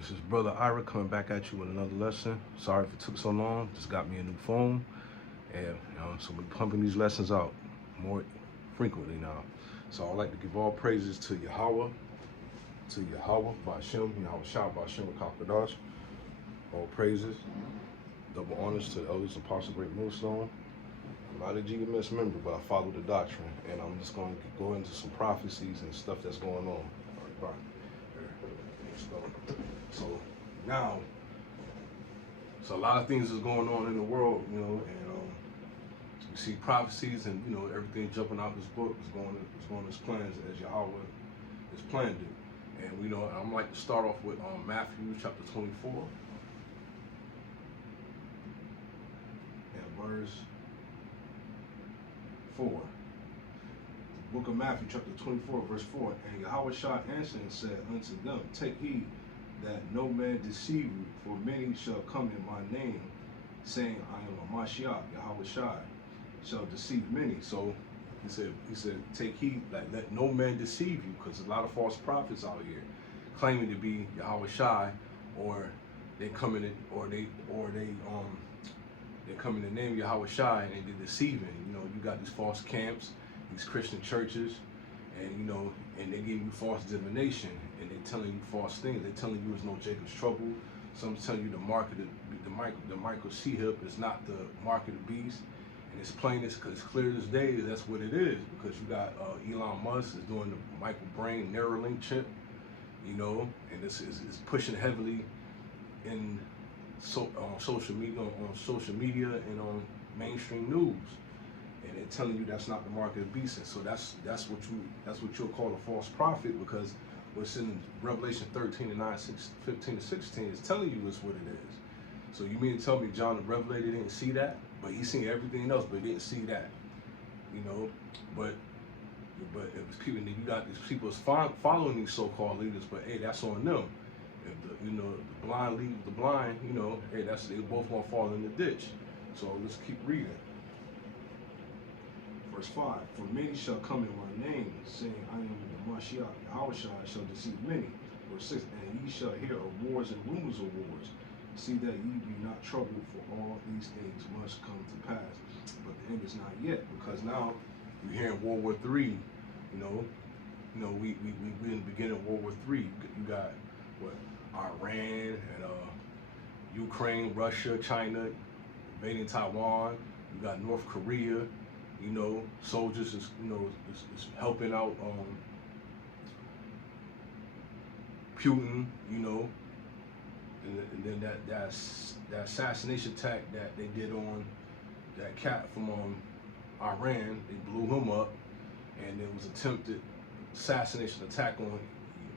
This is Brother Ira coming back at you with another lesson. Sorry if it took so long. Just got me a new phone. And so we're pumping these lessons out more frequently now. So I'd like to give all praises to Yahweh, Ba'ashem, Yahweh Shah, Ba'ashem, Kakadash. All praises. Double honors to the elders, Apostle Great Millstone. I'm not a GMS member, but I follow the doctrine. And I'm just going to go into some prophecies and stuff that's going on. All right, bye. Let's go. So now, a lot of things is going on in the world, and we see prophecies, and everything jumping out this book is going as planned as Yahweh has planned it. And I'm like to start off with Matthew chapter 24 and verse 4. The book of Matthew chapter 24 verse 4. And Yahweh Shah answered and said unto them, Take heed that no man deceive you, for many shall come in my name, saying, I am a Mashiach, Yahweh Shai, shall deceive many. So he said, take heed, like let no man deceive you, because a lot of false prophets out here claiming to be Yahweh Shai, or they come in they come in the name of Yahweh Shai and they're deceiving. You got these false camps, these Christian churches, and and they give you false divination, and they're telling you false things. They're telling you it's no Jacob's trouble. Some telling you the mark of the micro C-hip is not the mark of the beast, and it's plain as clear as day. That's what it is, because you got Elon Musk is doing the micro brain Neuralink chip, and this is pushing heavily in on social media and on mainstream news. And they're telling you that's not the mark of the beast. And so that's what you'll call a false prophet, because what's in Revelation 13 and 9, 15 to 16 is telling you is what it is. So you mean to tell me John the Revelator didn't see that? But he seen everything else, but he didn't see that. But it was people, you got these people following these so-called leaders, but hey, that's on them. If the blind lead the blind, hey, they both gonna fall in the ditch. So let's keep reading. Verse 5, for many shall come in my name, saying, I am the Mashiach, Yahweh shall deceive many. Verse 6, and ye shall hear of wars and rumors of wars. See that ye be not troubled, for all these things must come to pass. But the end is not yet, because now we're hearing World War III. We in the beginning of World War III. You got what, Iran and Ukraine, Russia, China invading Taiwan. You got North Korea. Soldiers is helping out Putin, and then that assassination attack that they did on that cat from Iran, they blew him up, and there was attempted assassination attack on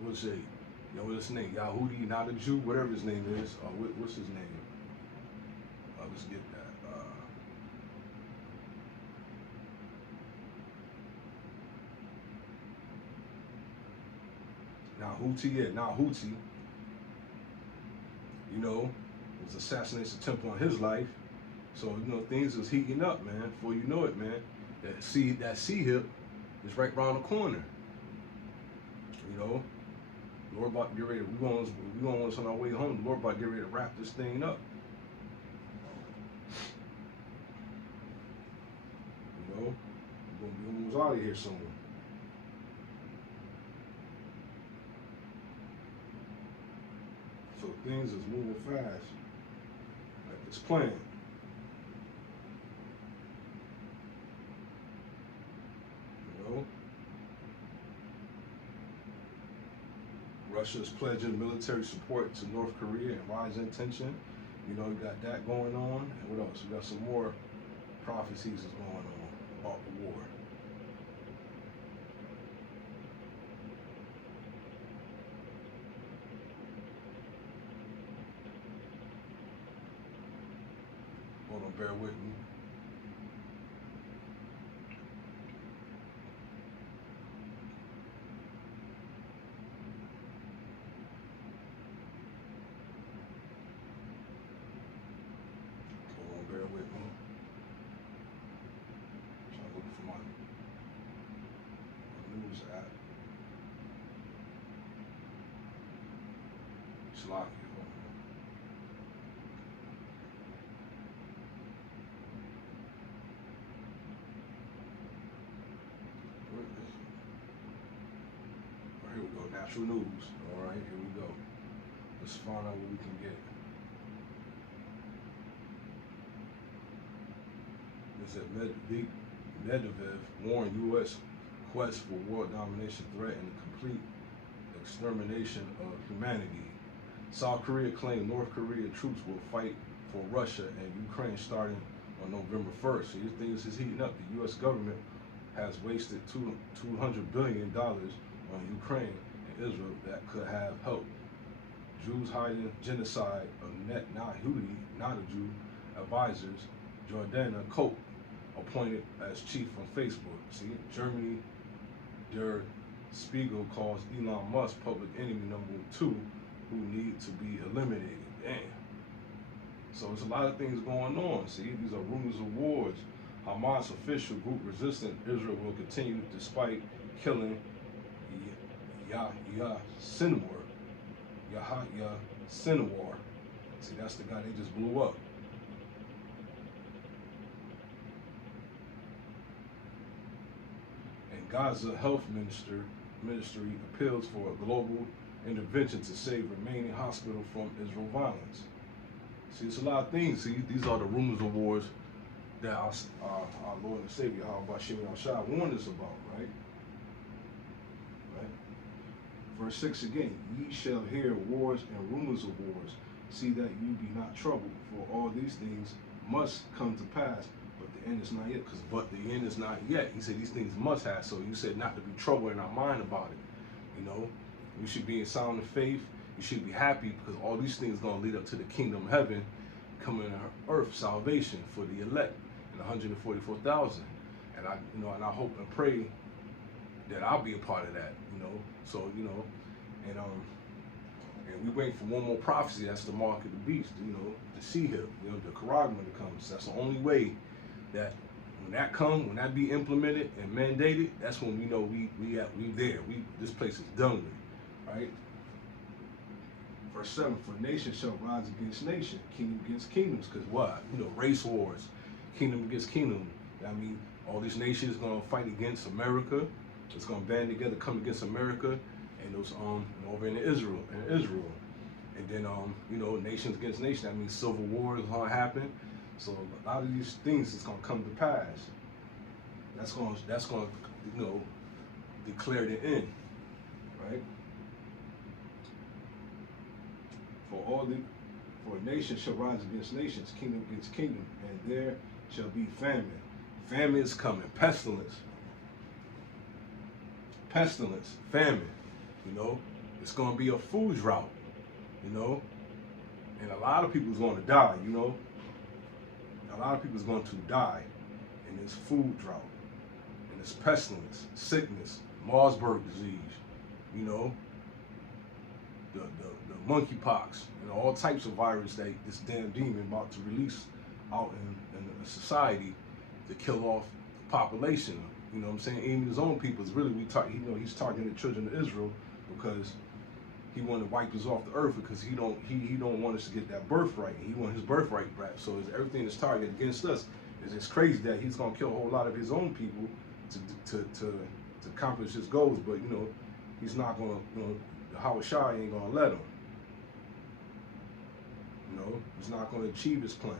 what's his name, Yahudi, not a Jew, whatever his name is. What's his name? Let's get that. Nahuti, was assassination attempt on his life. So, things is heating up, man. Before you know it, man, that C-hip is right around the corner. Lord about to get ready. We going on our way home. The Lord about to get ready to wrap this thing up. We're gonna be almost out of here soon. So things is moving fast, like it's planned. Russia is pledging military support to North Korea and rising tension. You got that going on. And what else? We got some more prophecies is going on about the war. Hold on, bear with me. Trying to look for my news app. Slocky. Here we go. Natural news. All right, here we go. Let's find out what we can get. It said Medvedev warned U.S. quest for world domination threatened complete extermination of humanity. South Korea claimed North Korea troops will fight for Russia and Ukraine starting on November 1st. So these things is heating up. The U.S. government has wasted $200 billion on Ukraine and Israel that could have helped Jews hiding genocide of Netanyahu, not a Jew, advisors. Jordana Cope appointed as chief on Facebook. See, Germany, Der Spiegel calls Elon Musk public enemy #2 who need to be eliminated. Damn. So there's a lot of things going on. See, these are rumors of wars. Hamas official group resistant Israel will continue despite killing Yahya Sinwar. See, that's the guy they just blew up. And Gaza Health Ministry appeals for a global intervention to save remaining hospital from Israel violence. See, it's a lot of things. See, these are the rumors of wars that our Lord and Savior, Hashem Yahshua, warned us about, right? Verse 6 again, ye shall hear wars and rumors of wars. See that you be not troubled, for all these things must come to pass, but the end is not yet. But the end is not yet. He said these things must have. So you said not to be troubled in our mind about it. You know, we should be in sound of faith. You should be happy because all these things are going to lead up to the kingdom of heaven, coming to earth, salvation for the elect, and 144,000. And I hope and pray that I'll be a part of that. So and we wait for one more prophecy. That's the mark of the beast. The sea hill. The Quran when it comes. That's the only way that when that be implemented and mandated, that's when we know we there. This place is done with, right? Verse 7: for nation shall rise against nation, kingdom against kingdoms. Because what? Race wars, kingdom against kingdom. I mean, all these nations gonna fight against America. It's gonna band together, come against America, and those over in Israel, and then nations against nations. That means civil war is gonna happen. So a lot of these things is gonna come to pass. That's gonna declare the end, right? For nation shall rise against nations, kingdom against kingdom, and there shall be famine. Famine is coming, pestilence, famine. It's going to be a food drought. And a lot of people's going to die. A lot of people's going to die in this food drought, in this pestilence, sickness, Marsburg disease. The monkeypox, all types of virus that this damn demon about to release out in the society to kill off the population. You know what I'm saying? Even his own people is really he's targeting the children of Israel because he wanted to wipe us off the earth because he don't want us to get that birthright. He want his birthright back. So everything is targeted against us. It's just crazy that he's gonna kill a whole lot of his own people to accomplish his goals. But he's not gonna. The Hawashai ain't gonna let him. He's not gonna achieve his plans.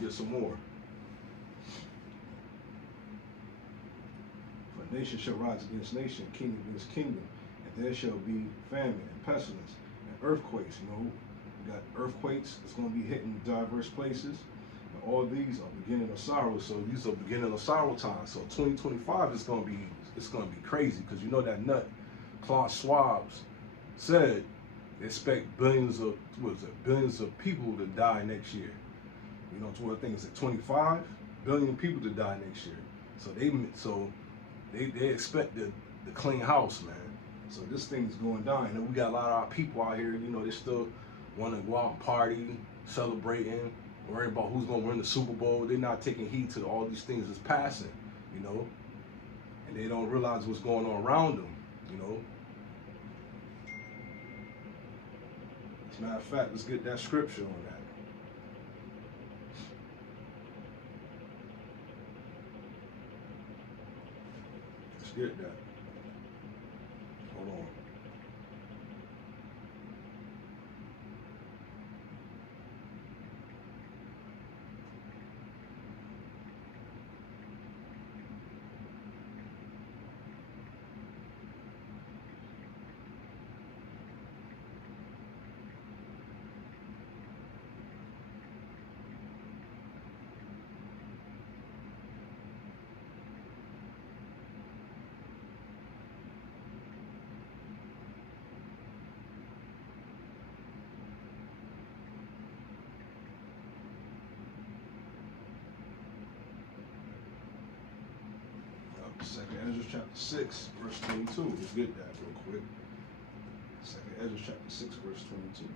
Get some more. For nation shall rise against nation, kingdom against kingdom, and there shall be famine and pestilence and earthquakes. We got earthquakes that's going to be hitting diverse places, and all these are beginning of sorrow. So these are beginning of sorrow times. So 2025 is going to be crazy because that nut Klaus Schwab said they expect billions of people to die next year. It's one of the things that 25 billion people to die next year. So they expect the clean house, man. So this thing's going down. We got a lot of our people out here, they still want to go out and party, celebrating, worrying about who's gonna win the Super Bowl. They're not taking heed to all these things that's passing, you know, and they don't realize what's going on around them, you know. As a matter of fact, let's get that scripture on that. Let's get that. Hold on. Second Ezra chapter 6, verse 22. Let's get that real quick. Second Ezra chapter 6, verse 22.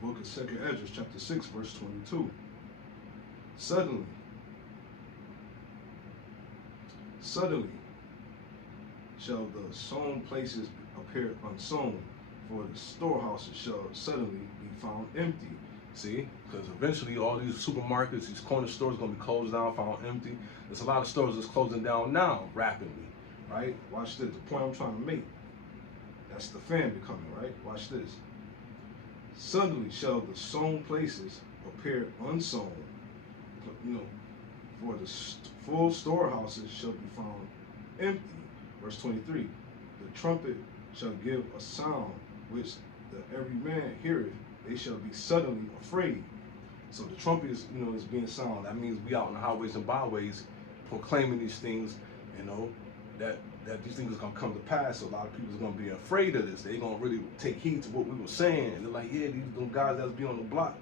The book of Second Ezra chapter 6, verse 22. Suddenly shall the sown places appear unsown, for the storehouses shall suddenly be found empty. See, because eventually all these supermarkets, these corner stores, gonna be closed down, found empty. There's a lot of stores that's closing down now rapidly, right? Watch this. The point I'm trying to make. That's the fan becoming, right? Watch this. Suddenly shall the sown places appear unsown, you know, for the full storehouses shall be found empty. Verse 23. The trumpet shall give a sound which the every man heareth, they shall be suddenly afraid. So the trumpet is, you know, is being sound. That means we out in the highways and byways proclaiming these things, you know, that these things are gonna come to pass. So a lot of people are gonna be afraid of this. They're gonna really take heed to what we were saying. And they're like, yeah, these guys that's be on the block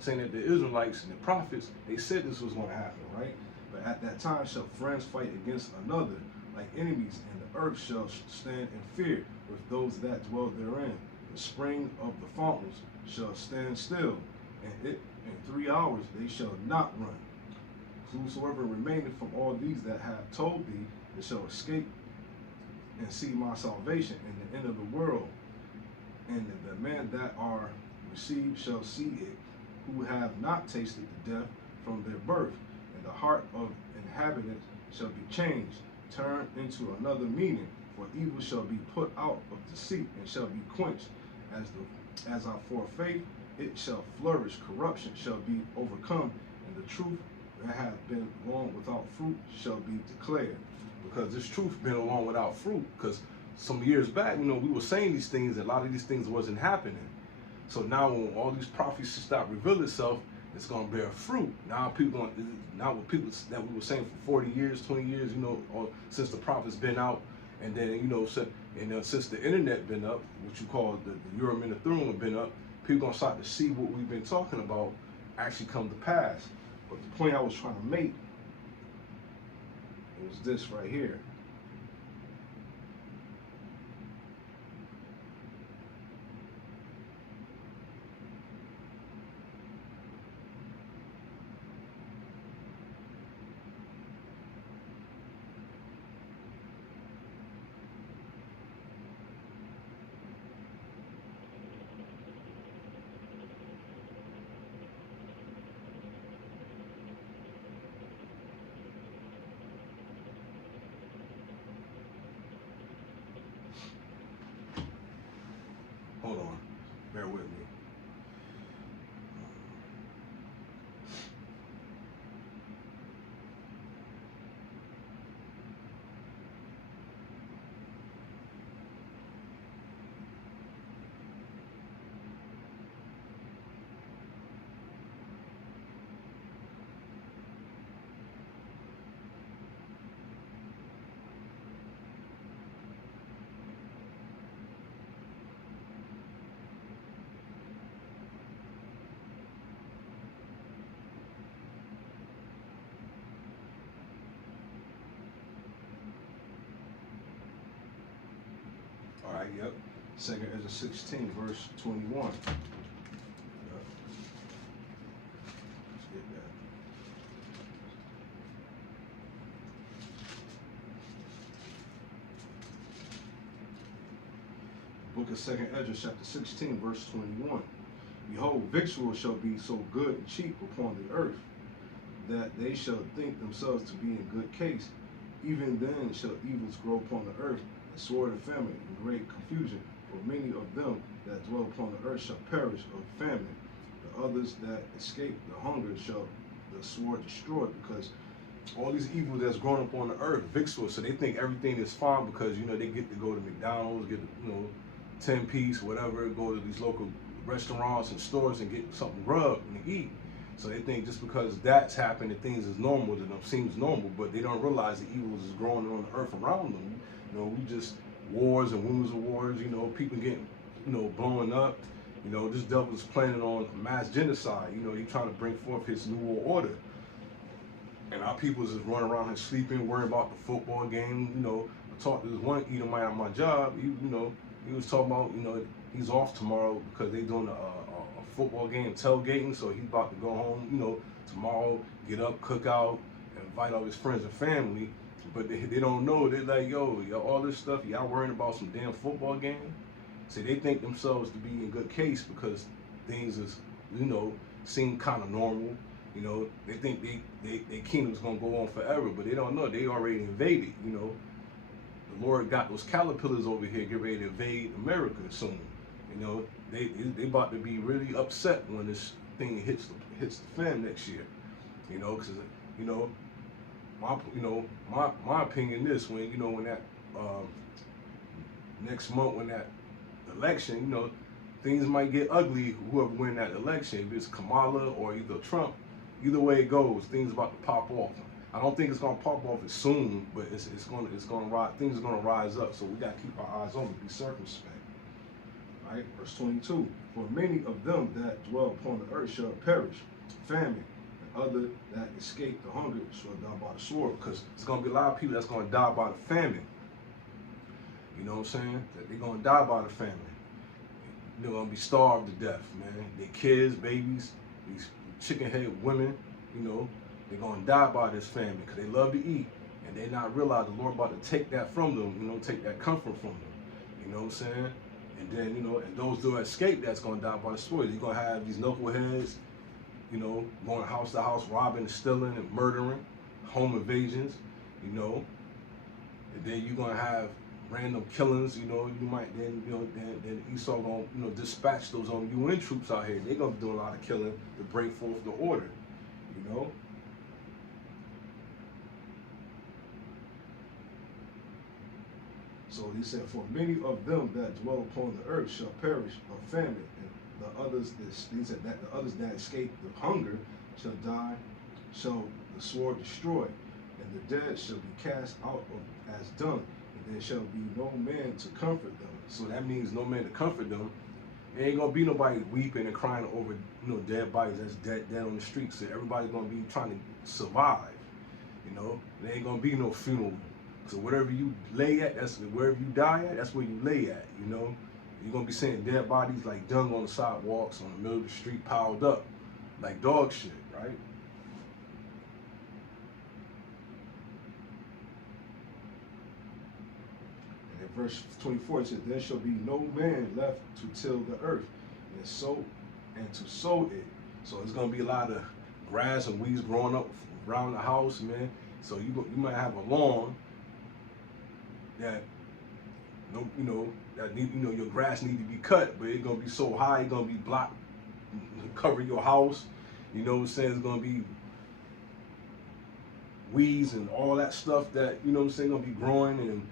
saying that the Israelites and the prophets, they said this was gonna happen, right? But at that time shall friends fight against another, like enemies, and the earth shall stand in fear with those that dwell therein. The spring of the fountains shall stand still, and in 3 hours they shall not run. Whosoever remaineth from all these that have told thee, it shall escape and see my salvation in the end of the world. And the men that are received shall see it, who have not tasted the death from their birth. And the heart of inhabitants shall be changed, turned into another meaning. For evil shall be put out of deceit, and shall be quenched. As for faith, it shall flourish. Corruption shall be overcome, and the truth that hath been long without fruit shall be declared. Because this truth been along without fruit. Because some years back, you know, we were saying these things, and a lot of these things wasn't happening. So now when all these prophecies start revealing itself, it's gonna bear fruit. Now what people that we were saying for 40 years, 20 years, you know, or since the prophets been out, and then, you know, since the internet been up, what you call the Urim and the Thummim have been up, people gonna start to see what we've been talking about actually come to pass. But the point I was trying to make was this right here. right, yep. 2nd Ezra 16, verse 21. Yep. Let's get that. Book of 2nd Ezra, chapter 16, verse 21. Behold, victuals shall be so good and cheap upon the earth, that they shall think themselves to be in good case. Even then shall evils grow upon the earth, and sword and famine, and great confusion. For many of them that dwell upon the earth shall perish of famine. The others that escape the hunger shall the sword destroy, because all these evils that's growing up on the earth, victuals, so they think everything is fine because, you know, they get to go to McDonald's, get, you know, 10-piece, whatever, go to these local restaurants and stores and get something rubbed and eat. So they think just because that's happened, that things is normal, that it seems normal, but they don't realize the evils is growing on the earth around them. You know, we just wars and rumors of wars, you know, people getting, you know, blowing up. You know, this devil is planning on mass genocide. You know, he's trying to bring forth his new world order. And our people is just running around here sleeping, worrying about the football game. You know, I talked to this one Edomite at my job. He, you know, he was talking about, you know, he's off tomorrow because they doing a football game tailgating. So he's about to go home, you know, tomorrow, get up, cook out, invite all his friends and family. But they don't know. They're like, yo, all this stuff, y'all worrying about some damn football game? See, they think themselves to be in good case because things is, you know, seem kind of normal. You know, they think their kingdom's gonna go on forever, but they don't know they already invaded. You know, the Lord got those caterpillars over here get ready to invade America soon. You know, they about to be really upset when this thing hits the fan next year. You know, because you know, my opinion is when, you know, when that next month, when that election, you know, things might get ugly. Whoever win that election, if it's Kamala or either Trump, either way it goes, things about to pop off. I don't think it's gonna pop off as soon, but it's gonna rise. Things are gonna rise up. So we gotta keep our eyes on it, be circumspect. Right, verse 22. For many of them that dwell upon the earth shall perish, famine, and other that escape the hunger shall die by the sword. Because it's gonna be a lot of people that's gonna die by the famine. You know what I'm saying? That they're gonna die by the famine. They're gonna be starved to death, man. Their kids, babies, these chicken-headed women, you know, they're gonna die by this famine because they love to eat, and they not realize the Lord about to take that from them, you know, take that comfort from them. You know what I'm saying? And then, you know, and those who escape, that's gonna die by the sword. You're gonna have these knuckleheads, you know, going house to house, robbing and stealing and murdering, home invasions, you know. And then you're gonna have random killings, you know. You might then, you know, then Esau gonna, you know, dispatch those UN troops out here. They're gonna be doing a lot of killing to bring forth the order, you know. So he said, for many of them that dwell upon the earth shall perish of famine, and the others, he said that the others that escape the hunger shall die, shall the sword destroy, and the dead shall be cast out of as dung, and there shall be no man to comfort them. So that means no man to comfort them. There ain't gonna be nobody weeping and crying over, you know, dead bodies that's dead on the streets. So everybody's gonna be trying to survive. You know, there ain't gonna be no funeral. So wherever you lay at, that's wherever you die at, that's where you lay at, you know. You're gonna be seeing dead bodies like dung on the sidewalks, on the middle of the street, piled up, like dog shit, right? And in verse 24, it says, there shall be no man left to till the earth, and to sow it. So it's gonna be a lot of grass and weeds growing up around the house, man. So you might have a lawn that that need, you know, your grass need to be cut, but it's gonna be so high, it's gonna be blocked, cover your house. You know what I'm saying? It's gonna be weeds and all that stuff that, you know what I'm saying, gonna be growing, and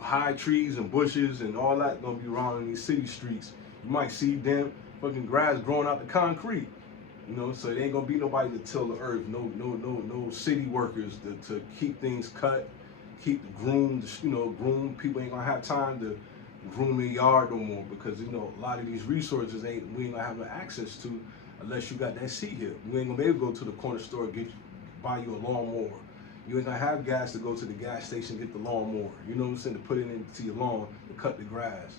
high trees and bushes and all that gonna be around in these city streets. You might see damn fucking grass growing out the concrete. You know, so there ain't gonna be nobody to till the earth, no city workers to keep things cut, keep the groom, groom. People ain't gonna have time to groom their yard no more, because, you know, a lot of these resources we ain't gonna have no access to unless you got that seat here. You ain't gonna be able to go to the corner store and buy you a lawnmower. You ain't gonna have gas to go to the gas station and get the lawnmower. You know what I'm saying? To put it into your lawn to cut the grass.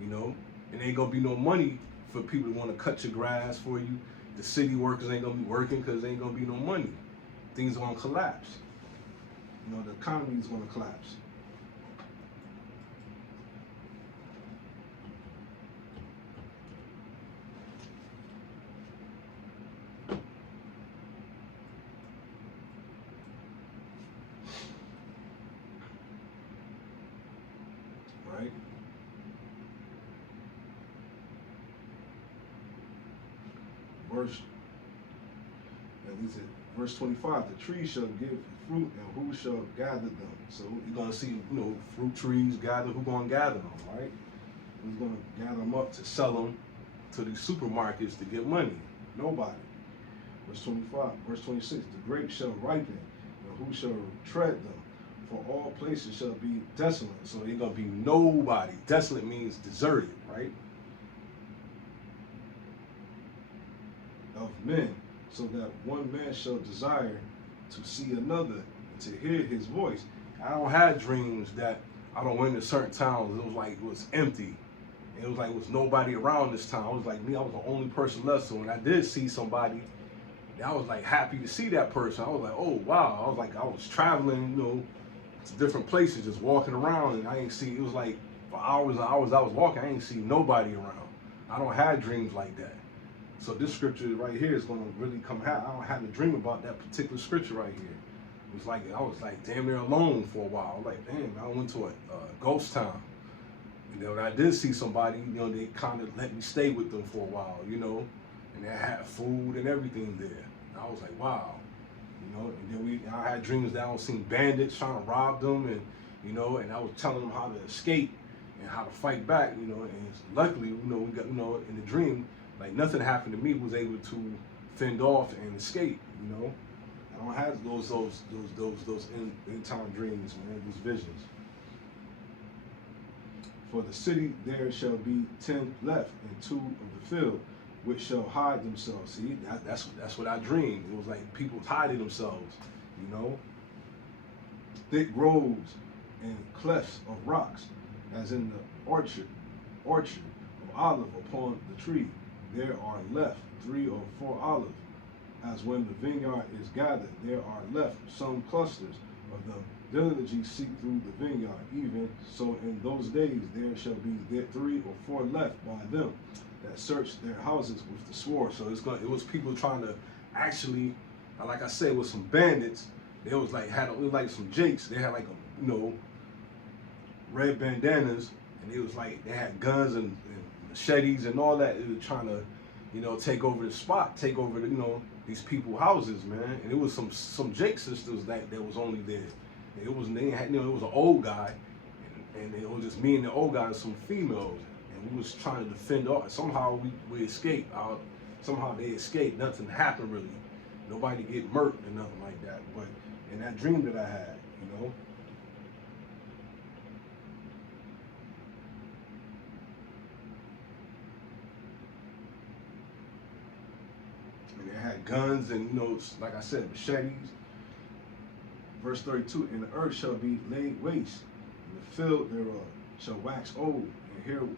you know, and ain't gonna be no money for people to want to cut your grass for you. The city workers ain't gonna be working because there ain't gonna be no money. Things are gonna collapse. You know, the economy is gonna collapse. Right? Verse, at least at verse 25, the trees shall give fruit, and who shall gather them? So you're gonna see, fruit trees gather. Who gonna gather them, right? Who's gonna gather them up to sell them to these supermarkets to get money? Nobody. Verse 25, verse 26, the grapes shall ripen, and who shall tread them? For all places shall be desolate. So ain't gonna be nobody. Desolate means deserted, right? Of men, so that one man shall desire to see another, and to hear his voice. I don't have dreams that I don't went to certain towns. It was like it was empty. It was like it was nobody around this town. It was like me, I was the only person left. So when I did see somebody, I was like happy to see that person. I was like, oh wow. I was like, I was traveling, to different places, just walking around, and I ain't see. It was like for hours and hours I was walking, I ain't see nobody around. I don't have dreams like that. So this scripture right here is gonna really come out. I don't have to dream about that particular scripture right here. It was like I was like damn near alone for a while. I was like, damn, I went to a ghost town. And I did see somebody, they kind of let me stay with them for a while, and they had food and everything there. And I was like, wow, and then I had dreams that I was seeing bandits trying to rob them, and and I was telling them how to escape and how to fight back, and luckily, we got, in the dream, like nothing happened to me, was able to fend off and escape, I don't have those in time dreams, man, these visions. For the city there shall be 10 left, and 2 of the field, which shall hide themselves. See, that's what I dreamed. It was like people hiding themselves, Thick groves and clefts of rocks, as in the orchard of olive upon the tree. There are left 3 or 4 olives. As when the vineyard is gathered, there are left some clusters of them. Diligently seek through the vineyard, even so in those days there shall be there 3 or 4 left by them that search their houses with the sword. So it was people trying to actually, like I said, with some bandits. They was like it was like some jakes. They had like red bandanas, and it was like they had guns and machetes and all that. They were trying to take over the spot, take over the these people's houses, man. And it was some Jake sisters that was only there. It was it was an old guy, and it was just me and the old guy and some females, and we was trying to defend off. Somehow we escaped. Somehow they escaped. Nothing happened really. Nobody get murked or nothing like that. But in that dream that I had, and they had guns and like I said, machetes. Verse 32, and the earth shall be laid waste, and the field thereof shall wax old, and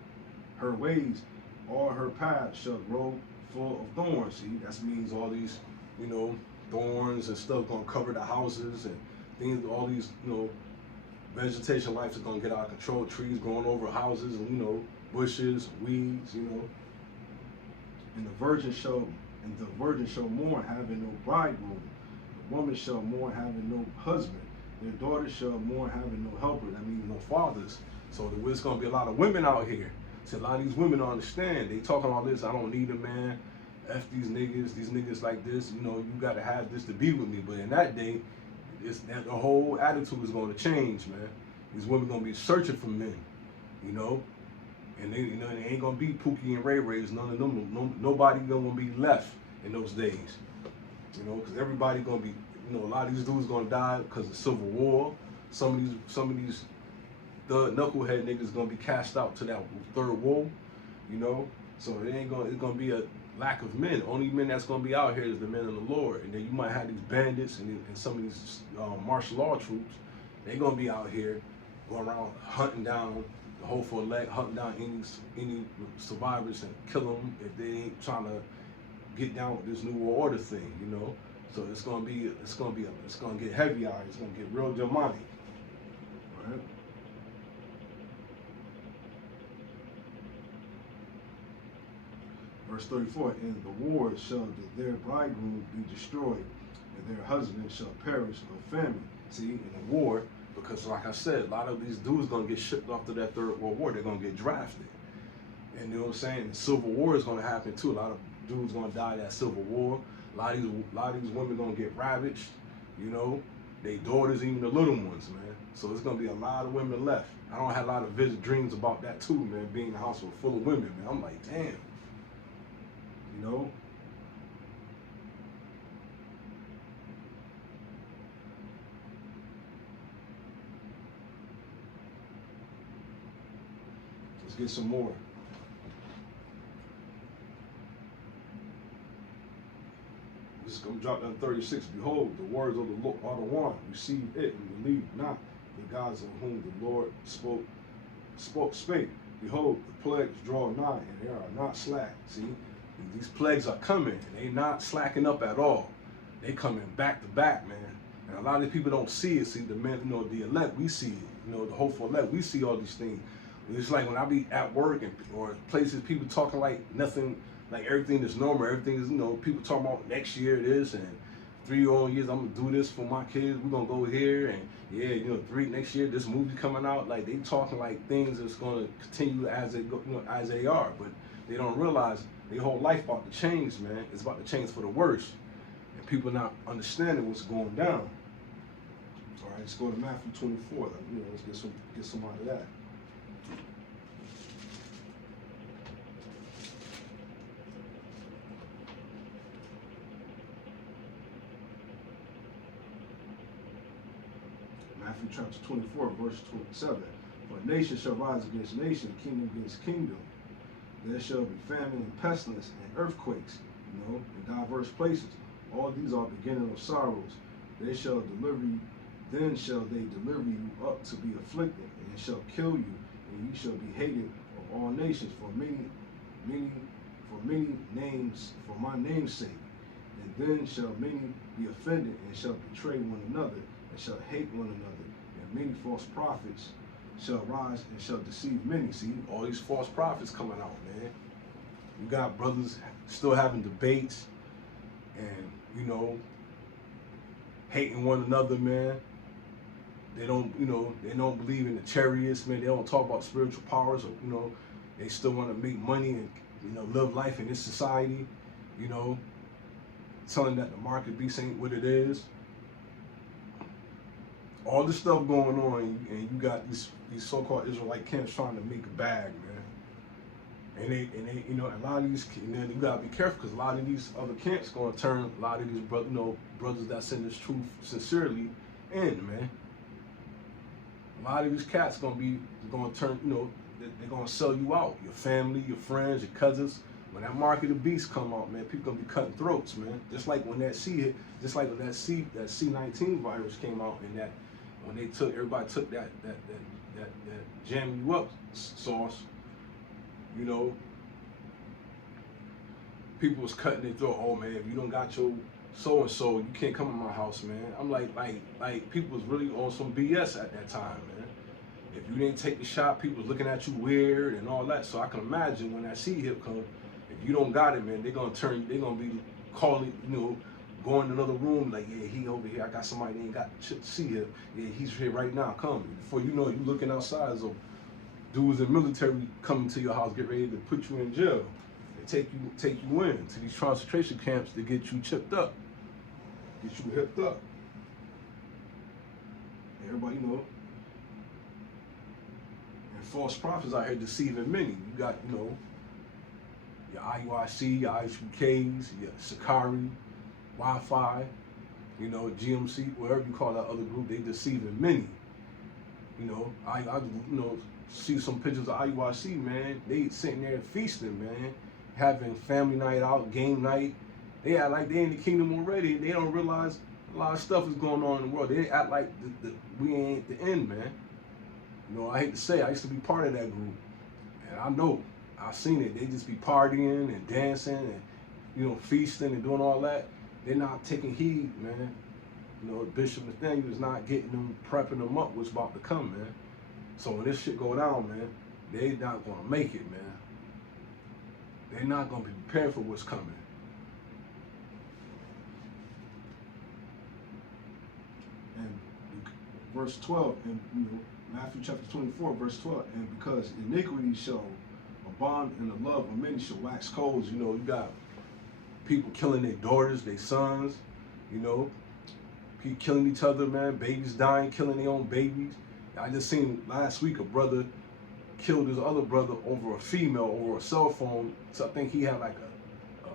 her ways, all her paths shall grow full of thorns. See, that means all these, thorns and stuff gonna cover the houses and things, all these, vegetation life is gonna get out of control, trees growing over houses and, bushes, weeds, and the virgin shall mourn, having no bridegroom. Woman shall mourn having no husband. Their daughters shall mourn having no helper. That means no fathers. So there's going to be a lot of women out here. So a lot of these women don't understand. They talking all this, I don't need a man. F these niggas like this. You got to have this to be with me. But in that day, the whole attitude is going to change, man. These women going to be searching for men, And they, they ain't going to be Pookie and Ray Rays. None of them, nobody going to be left in those days. Because everybody gonna be, a lot of these dudes gonna die because of Civil War. Some of these the knucklehead niggas gonna be cast out to that third war, So it's gonna be a lack of men. Only men that's gonna be out here is the men of the Lord. And then you might have these bandits and some of these martial law troops. They gonna be out here going around hunting down the hopeful elect, hunt down any survivors and kill them if they ain't trying to get down with this new world order thing, you know. So it's gonna get heavy out here. It's gonna get real demonic, right? Verse 34, and the war shall their bridegroom be destroyed, and their husband shall perish of famine. See, in the war, because like I said, a lot of these dudes gonna get shipped off to that Third World War. They're gonna get drafted. And you know what I'm saying? The Civil War is gonna happen too. A lot of dudes gonna die in that Civil War. A lot of these women gonna get ravaged, you know, they daughters, even the little ones, man. So it's gonna be a lot of women left. I don't have a lot of vivid dreams about that too, man, being in a house full of women, man. I'm like, damn. You know? Let's get some more. This is going to drop down 36. Behold, the words of the Lord are the one. Receive it and believe not the gods of whom the Lord spake. Behold, the plagues draw nigh, and they are not slack. See, these plagues are coming, and they not slacking up at all. They coming back to back, man. And a lot of people don't see it. See, the men, you know, the elect, we see it. You know, the hopeful elect, we see all these things. It's like when I be at work or places, people talking like nothing. Like everything is normal, everything is, you know, people talking about next year this and 3 more years, I'm gonna do this for my kids, we're gonna go here, and yeah, you know, next year, this movie coming out, like they talking like things that's gonna continue as they go, you know, as they are, but they don't realize their whole life about to change, man. It's about to change for the worse, and people not understanding what's going down. All right, let's go to Matthew 24, like, you know, let's get some out of that. Matthew chapter 24, verse 27. For nation shall rise against nation, kingdom against kingdom. There shall be famine and pestilence and earthquakes, you know, in diverse places. All these are beginning of sorrows. They shall deliver you, then shall they deliver you up to be afflicted, and it shall kill you, and ye shall be hated of all nations for many names, for my name's sake. And then shall many be offended, and shall betray one another, and shall hate one another. And many false prophets shall rise and shall deceive many. See, all these false prophets coming out, man. You got brothers still having debates and, you know, hating one another, man. They don't, you know, they don't believe in the chariots, man. They don't talk about spiritual powers, or, you know, they still want to make money and, you know, live life in this society, you know, telling that the market beast ain't what it is. All this stuff going on, and you got these so-called Israelite camps trying to make a bag, man. And they, you know, a lot of these, and then you gotta be careful because a lot of these other camps gonna turn a lot of these brothers that send this truth sincerely in, man. A lot of these cats gonna turn, you know, they're gonna sell you out, your family, your friends, your cousins. When that market of beasts come out, man, people gonna be cutting throats, man. Just like when that C19 virus came out, and that when everybody took that jam you up sauce, you know, people was cutting their throat. Oh man, if you don't got your so and so, you can't come to my house, man. I'm like people was really on some BS at that time, man. If you didn't take the shot, people was looking at you weird and all that. So I can imagine when that C-hip comes, if you don't got it, man, they're gonna be calling, you know, going in another room, like, yeah, he over here, I got somebody that ain't got to see him. Yeah, he's here right now, come. Before you know it, you looking outside, so dudes in military coming to your house, get ready to put you in jail. They take you in to these concentration camps to get you chipped up, get you hipped up. Everybody, you know. And false prophets out here deceiving many. You got, you know, your IUIC, your IHBKs, your Sakari, Wi-Fi, you know, GMC, whatever you call that other group, they deceiving many. You know, I you know, see some pictures of IUIC, man. They sitting there feasting, man, having family night out, game night. They act like they in the kingdom already. They don't realize a lot of stuff is going on in the world. They act like we ain't the end, man. You know, I hate to say it, I used to be part of that group. And I know, I've seen it. They just be partying and dancing and, you know, feasting and doing all that. They're not taking heed, man. You know, Bishop Nathaniel is not getting them, prepping them up what's about to come, man. So when this shit go down, man, they not gonna make it, man. They're not gonna be prepared for what's coming. And verse 12, and you know, Matthew chapter 24, verse 12, and because iniquity shall abound and the love of many shall wax cold. You know, you got people killing their daughters, their sons, you know, people killing each other, man, babies dying, killing their own babies. I just seen last week a brother killed his other brother over a female, over a cell phone. So I think he had like a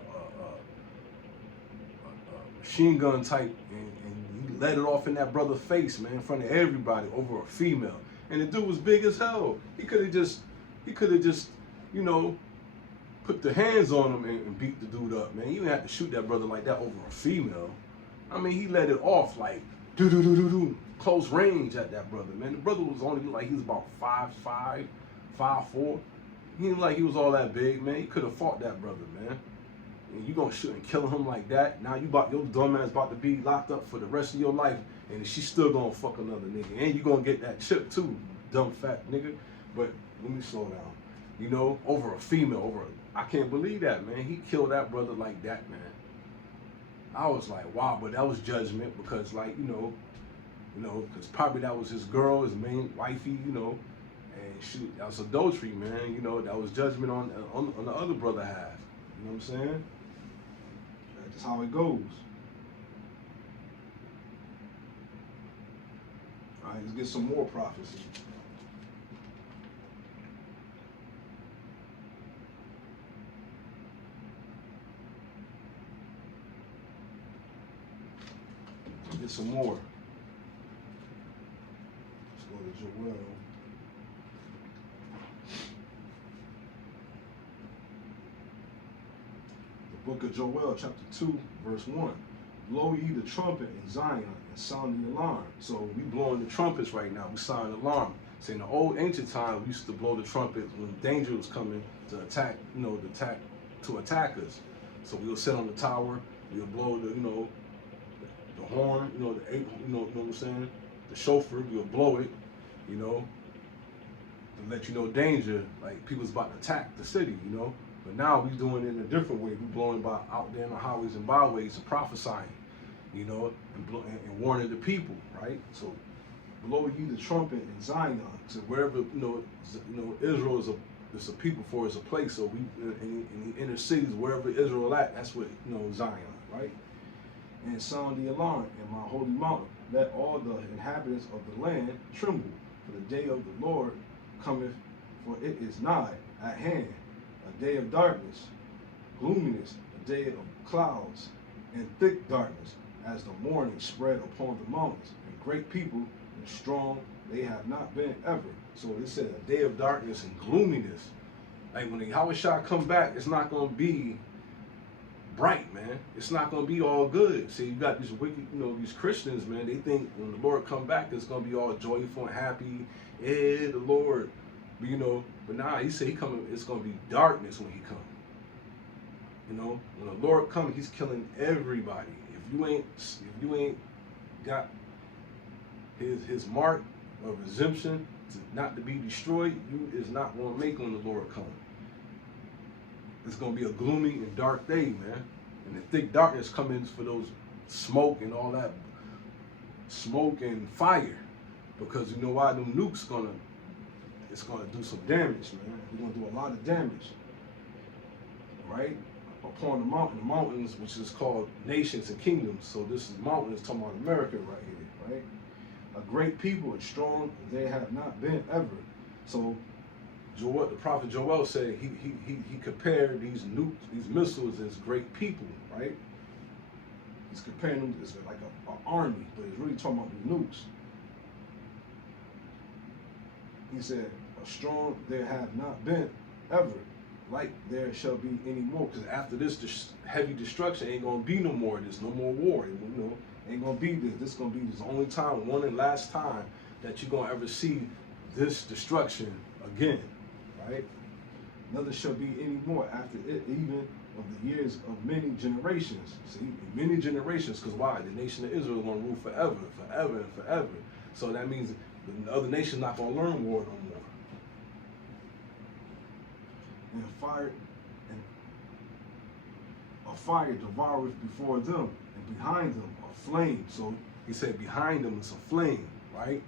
machine gun type, and he let it off in that brother's face, man, in front of everybody over a female. And the dude was big as hell. He could have just, you know, put the hands on him and beat the dude up, man. You didn't have to shoot that brother like that over a female. I mean, he let it off like do close range at that brother, man. The brother was only like he was about 5'5", 5'4". He didn't like he was all that big, man. He could have fought that brother, man. And you gonna shoot and kill him like that? Now your dumb ass about to be locked up for the rest of your life, and she's still gonna fuck another nigga, and you gonna get that chip too, dumb fat nigga. But let me slow down. You know, over a female, I can't believe that, man. He killed that brother like that, man. I was like, wow, but that was judgment because, like, you know, because probably that was his girl, his main wifey, you know, and that was adultery, man. You know, that was judgment on the other brother half. You know what I'm saying? That's just how it goes. All right, let's get some more prophecy. Get some more. Let's go to Joel. The book of Joel, chapter 2, verse 1. Blow ye the trumpet in Zion and sound the alarm. So we blowing the trumpets right now. We sounding the alarm. So in the old ancient time, we used to blow the trumpet when danger was coming to attack, you know, to attack us. So we would sit on the tower. We would blow the, you know, the horn, you know, you know what I'm saying? The shofar, we'll blow it, you know, to let you know danger, like people's about to attack the city, you know. But now we doing it in a different way. We blowing by out there in the highways and byways and prophesying, you know, and warning the people, right? So blow ye the trumpet in Zion, to wherever you know Israel is a people for, is a place. So we in the inner cities, wherever Israel at, that's what, you know, Zion, right? And sound the alarm in my holy mountain. Let all the inhabitants of the land tremble, for the day of the Lord cometh, for it is nigh at hand, a day of darkness, gloominess, a day of clouds, and thick darkness, as the morning spread upon the mountains, and great people and strong they have not been ever. So it said a day of darkness and gloominess. Like when the Yahushua come back, it's not gonna be bright, man. It's not gonna be all good. See, you got these wicked, you know, these Christians, man. They think when the Lord come back, it's gonna be all joyful and happy. Yeah, the Lord, but, you know. But nah, he said he coming. It's gonna be darkness when he come. You know, when the Lord comes, he's killing everybody. If you ain't got his mark of exemption to not to be destroyed, you is not gonna make when the Lord comes. It's gonna be a gloomy and dark day, man. And the thick darkness comes for those smoke and all that smoke and fire. Because you know why? Them nukes it's gonna do some damage, man. It's gonna do a lot of damage. Right? Upon the mountains, which is called nations and kingdoms. So this is mountains talking about America right here, right? A great people and strong, they have not been ever. So Joel, the prophet Joel said he compared these nukes, these missiles as great people, right? He's comparing them as like an army, but he's really talking about the nukes. He said, a strong there have not been ever, like there shall be any more. Because after this heavy destruction, ain't gonna be no more of this, no more war. You know, ain't gonna be this. This gonna be the only time, one and last time that you're gonna ever see this destruction again, right? Neither shall be any more after it, even of the years of many generations. See, Many generations, because why? The nation of Israel is going to rule forever, forever, and forever. So that means the other nation's not going to learn war no more. And a fire devoureth before them, and behind them a flame. So he said behind them is a flame, right?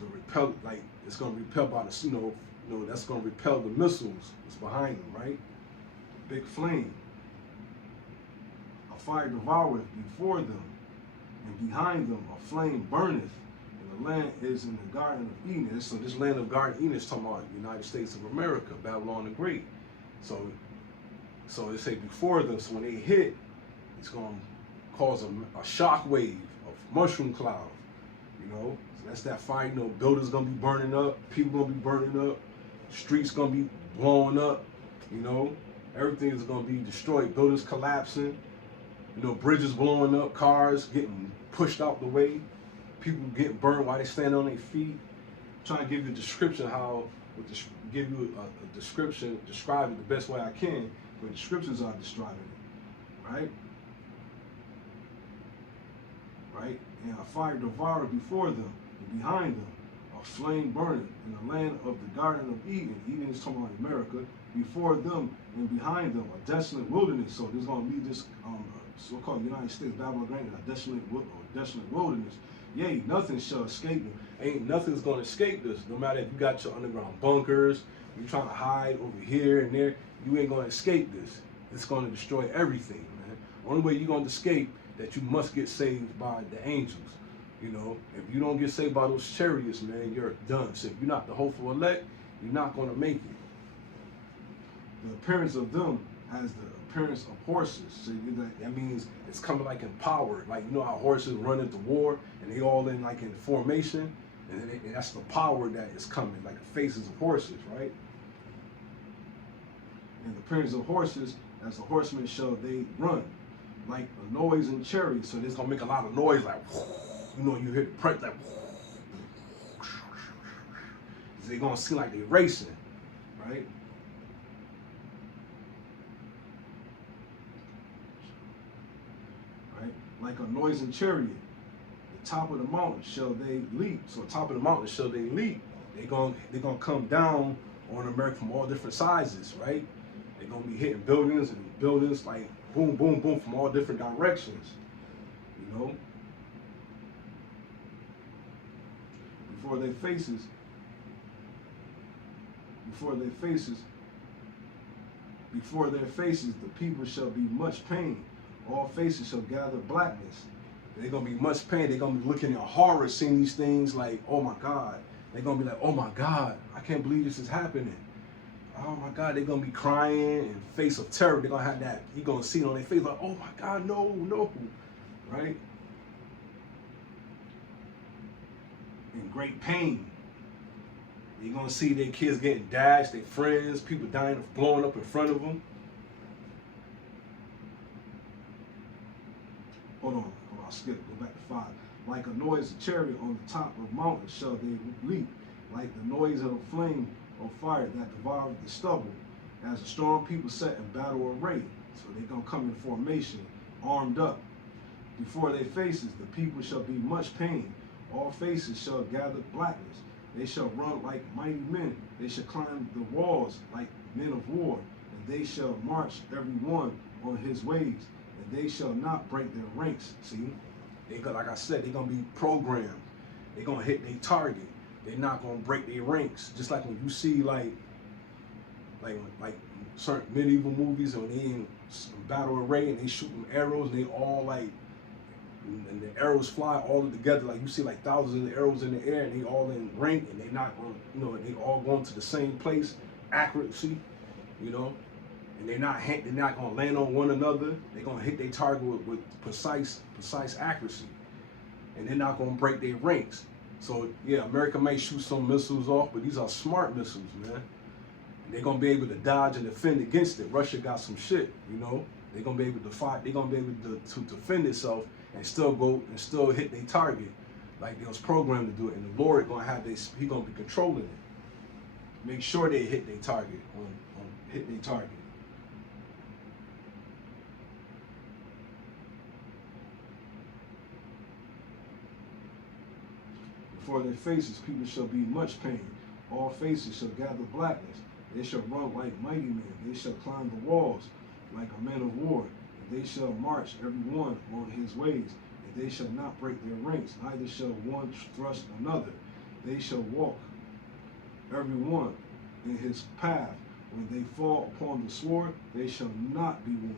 The repel, like it's going to repel by the, that's going to repel the missiles. It's behind them, right? Big flame. A fire devoureth before them, and behind them a flame burneth. And the land is in the Garden of Eden. So this land of Garden of Eden is talking about the United States of America, Babylon the Great. So they say before them. So when they hit, it's going to cause a shock wave of mushroom cloud. So that's that fire. Buildings gonna be burning up, people gonna be burning up, streets gonna be blowing up. Everything is gonna be destroyed. Buildings collapsing. Bridges blowing up, cars getting pushed out the way, people getting burned while they stand on their feet. I'm trying to give you a description give you a description, describe it the best way I can. But the scriptures are describing it, right? Right? And a fire devoured before them, and behind them a flame burning in the land of the Garden of Eden. Eden is talking about America. Before them and behind them a desolate wilderness. So there's going to be this so-called United States, Babylon, a desolate wilderness. Yea, nothing shall escape them. Ain't nothing's going to escape this. No matter if you got your underground bunkers, you're trying to hide over here and there, you ain't going to escape this. It's going to destroy everything, man. Only way you're going to escape, that you must get saved by the angels. If you don't get saved by those chariots, man, you're done. So if you're not the hopeful elect, you're not going to make it. The appearance of them as the appearance of horses. So that means it's coming like empowered. Like, how horses run into war and they all in formation, and that's the power that is coming, like the faces of horses, right? And the appearance of horses, as the horsemen shall they run, like a noise in chariots. So it's gonna make a lot of noise, like you hear the press, like they're gonna seem like they're racing, right? Like a noising chariot. The top of the mountain shall they leap. So top of the mountain shall they leap. They're gonna come down on America from all different sizes, right? They're gonna be hitting buildings and buildings like boom, boom, boom from all different directions. Before their faces, the people shall be much pain. All faces shall gather blackness. They're gonna be much pain. They're gonna be looking in horror, seeing these things like, oh my God. They're gonna be like, oh my God, I can't believe this is happening. Oh my God, they're gonna be crying in face of terror. They're gonna have that, you're gonna see it on their face like, oh my God, no, right? In great pain. You're gonna see their kids getting dashed, their friends, people dying, blowing up in front of them. Hold on, I'll skip, go back to 5. Like a noise of chariot on the top of mountains shall they leap, like the noise of a flame or fire that devoureth the stubble, as a strong people set in battle array. So they're going to come in formation, armed up. Before their faces, the people shall be much pain. All faces shall gather blackness. They shall run like mighty men. They shall climb the walls like men of war. And they shall march every one on his ways. And they shall not break their ranks. See, like I said, they're gonna be programmed. They're gonna hit their target. They're not gonna break their ranks. Just like when you see like certain medieval movies, when they in battle array and they shooting arrows, and they all and the arrows fly all together. Like you see like thousands of arrows in the air, and they all in rank, and they not going, they all going to the same place, accuracy, and they're not gonna land on one another. They're gonna hit their target with precise accuracy, and they're not gonna break their ranks. So yeah, America may shoot some missiles off, but these are smart missiles, man. And they're gonna be able to dodge and defend against it. Russia got some shit, They're gonna be able to fight. They're gonna be able to defend itself and still hit their target. like they was programmed to do it, and the Lord gonna have this. He gonna be controlling it. Make sure they hit their target on hit their target. Before their faces, people shall be much pain. All faces shall gather blackness. They shall run like mighty men. They shall climb the walls like a man of war. And they shall march every one on his ways. And they shall not break their ranks, neither shall one thrust another. They shall walk every one in his path. When they fall upon the sword, they shall not be wounded.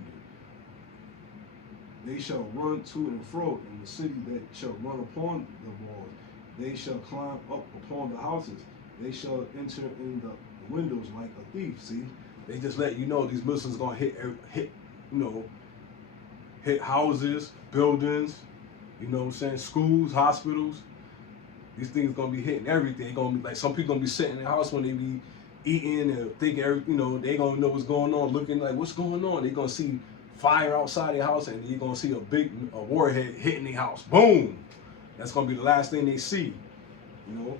They shall run to and fro in the city, that shall run upon the walls. They shall climb up upon the houses. They shall enter in the windows like a thief. See, they just let you know these missiles gonna hit, hit houses, buildings. You know what I'm saying? Schools, hospitals. These things gonna be hitting everything. Gonna be like some people gonna be sitting in the house when they be eating and thinking, they gonna know what's going on, looking like what's going on. They gonna see fire outside their house, and you're gonna see a warhead hitting their house. Boom. That's gonna be the last thing they see, you know.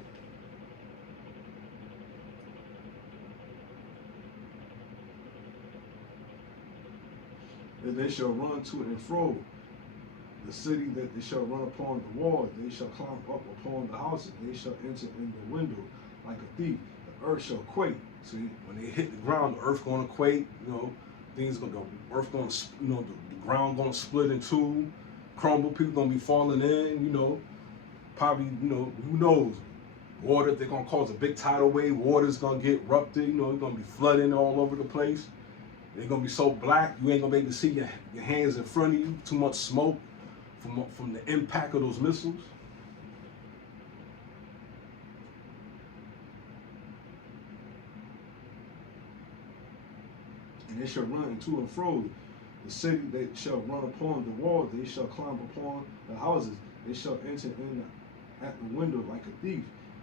And they shall run to and fro the city, that they shall run upon the walls. They shall climb up upon the houses. They shall enter in the window like a thief. The earth shall quake. See, when they hit the ground, the earth gonna quake. Things gonna go. Earth gonna, the ground gonna split in two, crumble. People gonna be falling in. Probably, who knows? Water, they're gonna cause a big tidal wave. Water's gonna get erupted. It's gonna be flooding all over the place. They're gonna be so black, you ain't gonna be able to see your hands in front of you. Too much smoke from the impact of those missiles. And they shall run to and fro the city, they shall run upon the walls. They shall climb upon the houses. They shall enter in at the window like a thief.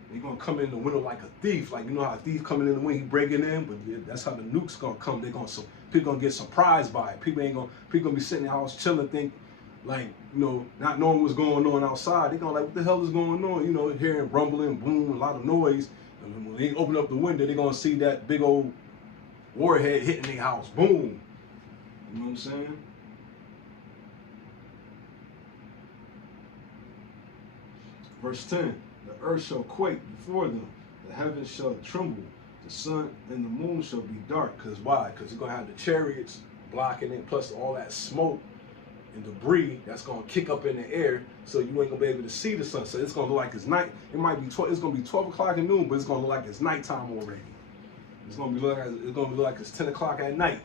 They're gonna come in the window like a thief. Like, you know how a thief coming in the window, he breaking in, but that's how the nukes gonna come. People gonna get surprised by it. People gonna be sitting in the house chilling, think like, not knowing what's going on outside. They gonna like, what the hell is going on? Hearing rumbling, boom, a lot of noise. And when they open up the window, they're gonna see that big old warhead hitting their house. Boom. You know what I'm saying? Verse 10, the earth shall quake before them, the heavens shall tremble, the sun and the moon shall be dark. Because why? Because you're going to have the chariots blocking it, plus all that smoke and debris that's going to kick up in the air, so you ain't going to be able to see the sun. So it's going to look like it's night. It might be it's going to be 12 o'clock at noon, but it's going to look like it's nighttime already. It's going to be like it's 10 o'clock at night.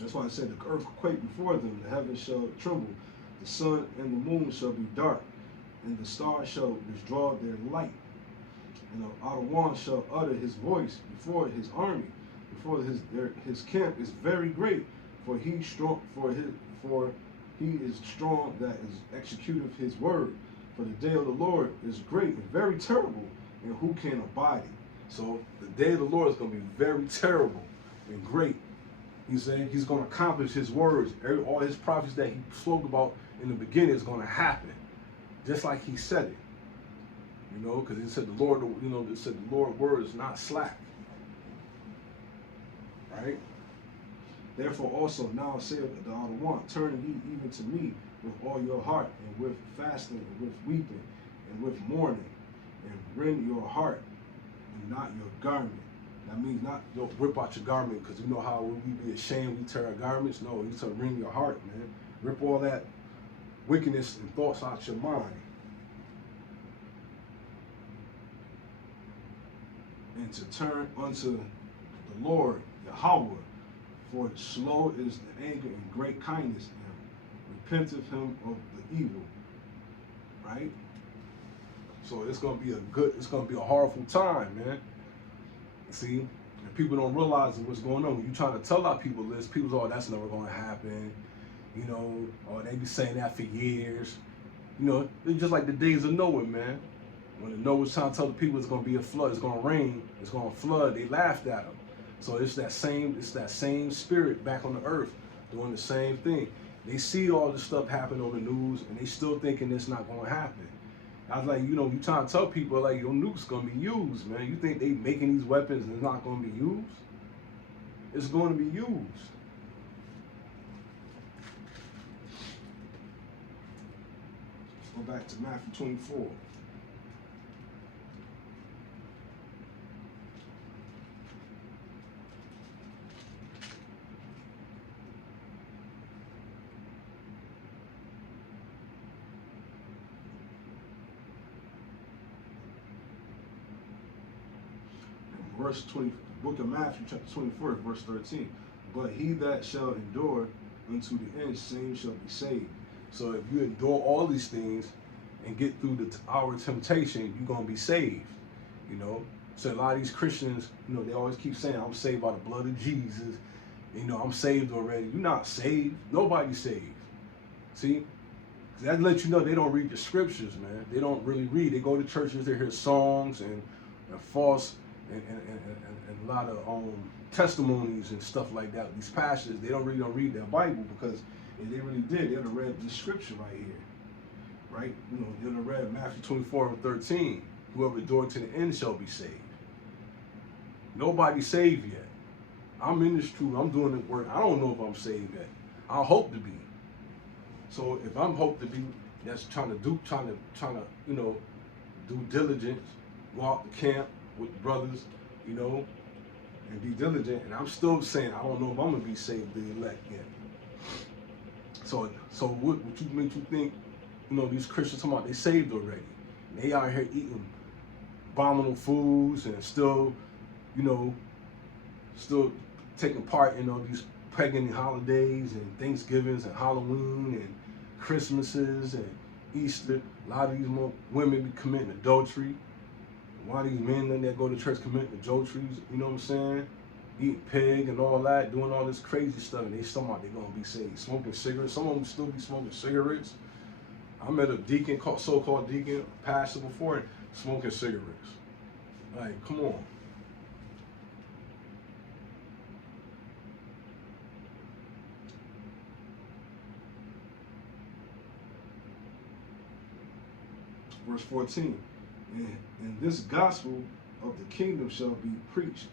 That's why I said the earth quake before them, the heavens shall tremble, the sun and the moon shall be dark, and the stars shall withdraw their light. And the outer one shall utter his voice before his army, before his camp is very great, for he is strong that is executeth his word. For the day of the Lord is great and very terrible, and who can abide it? So the day of the Lord is going to be very terrible and great. He's saying he's going to accomplish his words. All his prophecies that he spoke about in the beginning is going to happen, just like he said it. Because he said the Lord, it said the Lord's word is not slack. Right? Therefore also now saith the outer one, turn ye even to me with all your heart, and with fasting, and with weeping, and with mourning, and rend your heart, and not your garment. That means not Don't rip out your garment, because you know how when we be ashamed, we tear our garments. No, you to rend your heart, man. Rip all that wickedness and thoughts out your mind. And to turn unto the Lord, Yahweh, for slow is the anger and great kindness, and repenteth him of the evil. Right? So it's gonna be a horrible time, man. See, and people don't realize what's going on. When you trying to tell our people this, people's, oh, that's never gonna happen. Or they be saying that for years. It's just like the days of Noah, man. When the Noah was trying to tell the people it's gonna be a flood, it's gonna rain, it's gonna flood, they laughed at him. So it's that same spirit back on the earth. doing the same thing. They see all this stuff happen on the news, and they still thinking it's not going to happen. I was like, you know, you trying to tell people, like, your nuke's going to be used, man. You think they making these weapons and it's not going to be used? It's going to be used. Let's go back to Matthew 24. Verse 20, book of Matthew, chapter 24, verse 13. But he that shall endure unto the end, same shall be saved. So if you endure all these things and get through the hour of temptation, you're going to be saved, you know. So a lot of these Christians, you know, they always keep saying, I'm saved by the blood of Jesus. You know, I'm saved already. You're not saved. Nobody's saved. See? That lets you know they don't read the scriptures, man. They don't really read. They go to churches, they hear songs and false and a lot of testimonies and stuff like that. These pastors, they don't read their Bible, because if they really did, they would have read this scripture right here, right? You know, they would have read Matthew 24 and 13. Whoever endured to the end shall be saved. Nobody's saved yet. I'm in this truth. I'm doing the work. I don't know if I'm saved yet. I hope to be. So if I'm hope to be, that's trying to you know, do diligence, go out to camp with the brothers, you know, and be diligent. And I'm still saying I don't know if I'm gonna be saved, the elect yet. So what you make you think, you know, these Christians talking about they saved already? They out here eating abominable foods and still, you know, still taking part in all these pagan holidays and Thanksgivings and Halloween and Christmases and Easter. A lot of these women be committing adultery. A lot of these men that go to church committing adulteries, you know what I'm saying? Eating pig and all that, doing all this crazy stuff, and they somehow they're gonna be saved. Smoking cigarettes. Some of them still be smoking cigarettes. I met a deacon, so-called deacon, pastor before, smoking cigarettes. Like, come on. Verse 14. And this gospel of the kingdom shall be preached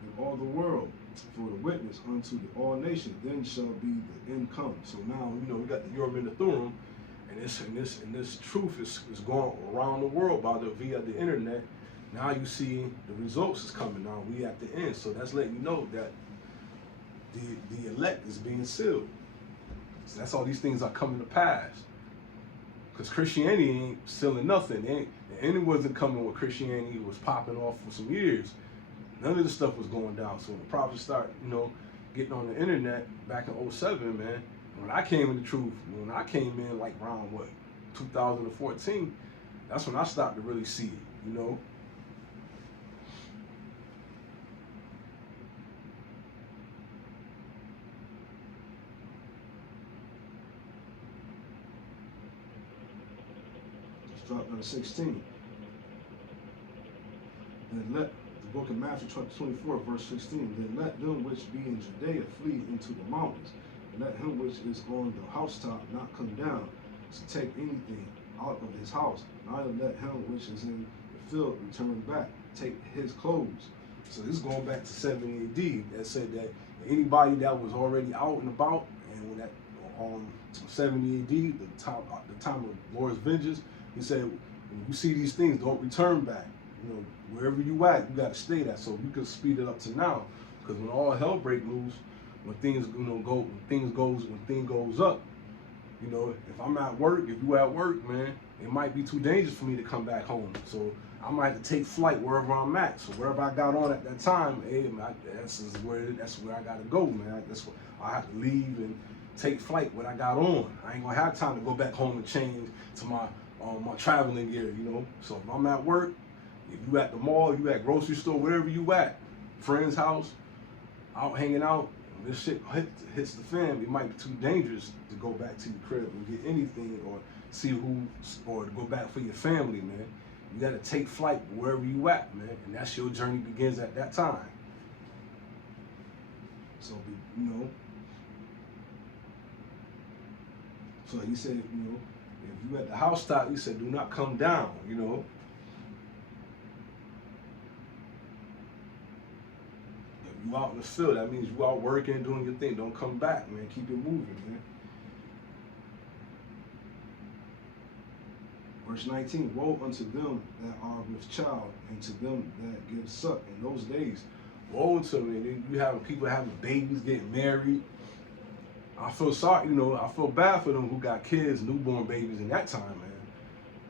in all the world for a witness unto the all nations. Then shall be the end come. So now, you know, we got the Urim and the Thummim, and this truth is going around the world via the internet. Now you see the results is coming. Now we at the end, so that's letting you know that the elect is being sealed. So that's all these things are coming to pass. Because Christianity ain't sealing nothing. It wasn't coming when Christianity was popping off for some years. None of this stuff was going down. So when the prophets start, you know, getting on the internet back in 07, man, when I came in the truth, when I came in like around 2014, that's when I started to really see it, you know. Drop number 16. Then let the book of Matthew chapter 24, verse 16. Then let them which be in Judea flee into the mountains, and let him which is on the housetop not come down to take anything out of his house. Neither let him which is in the field return back, take his clothes. So this is going back to 70 AD. That said that anybody that was already out and about, and when that 70 AD, the time of Lord's vengeance, he said, when you see these things, don't return back. You know, wherever you at, you got to stay there. So you can speed it up to now, because when all hell break loose, when things, you know, when thing goes up, you know, if I'm at work, if you at work, man, it might be too dangerous for me to come back home. So I might have to take flight wherever I'm at. So wherever I got on at that time, hey, man, that's where I got to go, man. That's what I have to leave and take flight. What I got on, I ain't gonna have time to go back home and change to my traveling gear, you know. So if I'm at work, if you at the mall, you at grocery store, wherever you at, friend's house, out hanging out, when this shit hits the fan, it might be too dangerous to go back to your crib and get anything or see or to go back for your family, man. You gotta take flight wherever you at, man, and that's your journey begins at that time. So, you know, So he said, you know, If you at the housetop, he said, do not come down, you know. If you out in the field, that means you out working, doing your thing. Don't come back, man. Keep it moving, man. Verse 19, woe unto them that are with child, and to them that give suck in those days. Woe to me. Then you having people having babies, getting married. I feel sorry, you know, I feel bad for them who got kids, newborn babies in that time, man.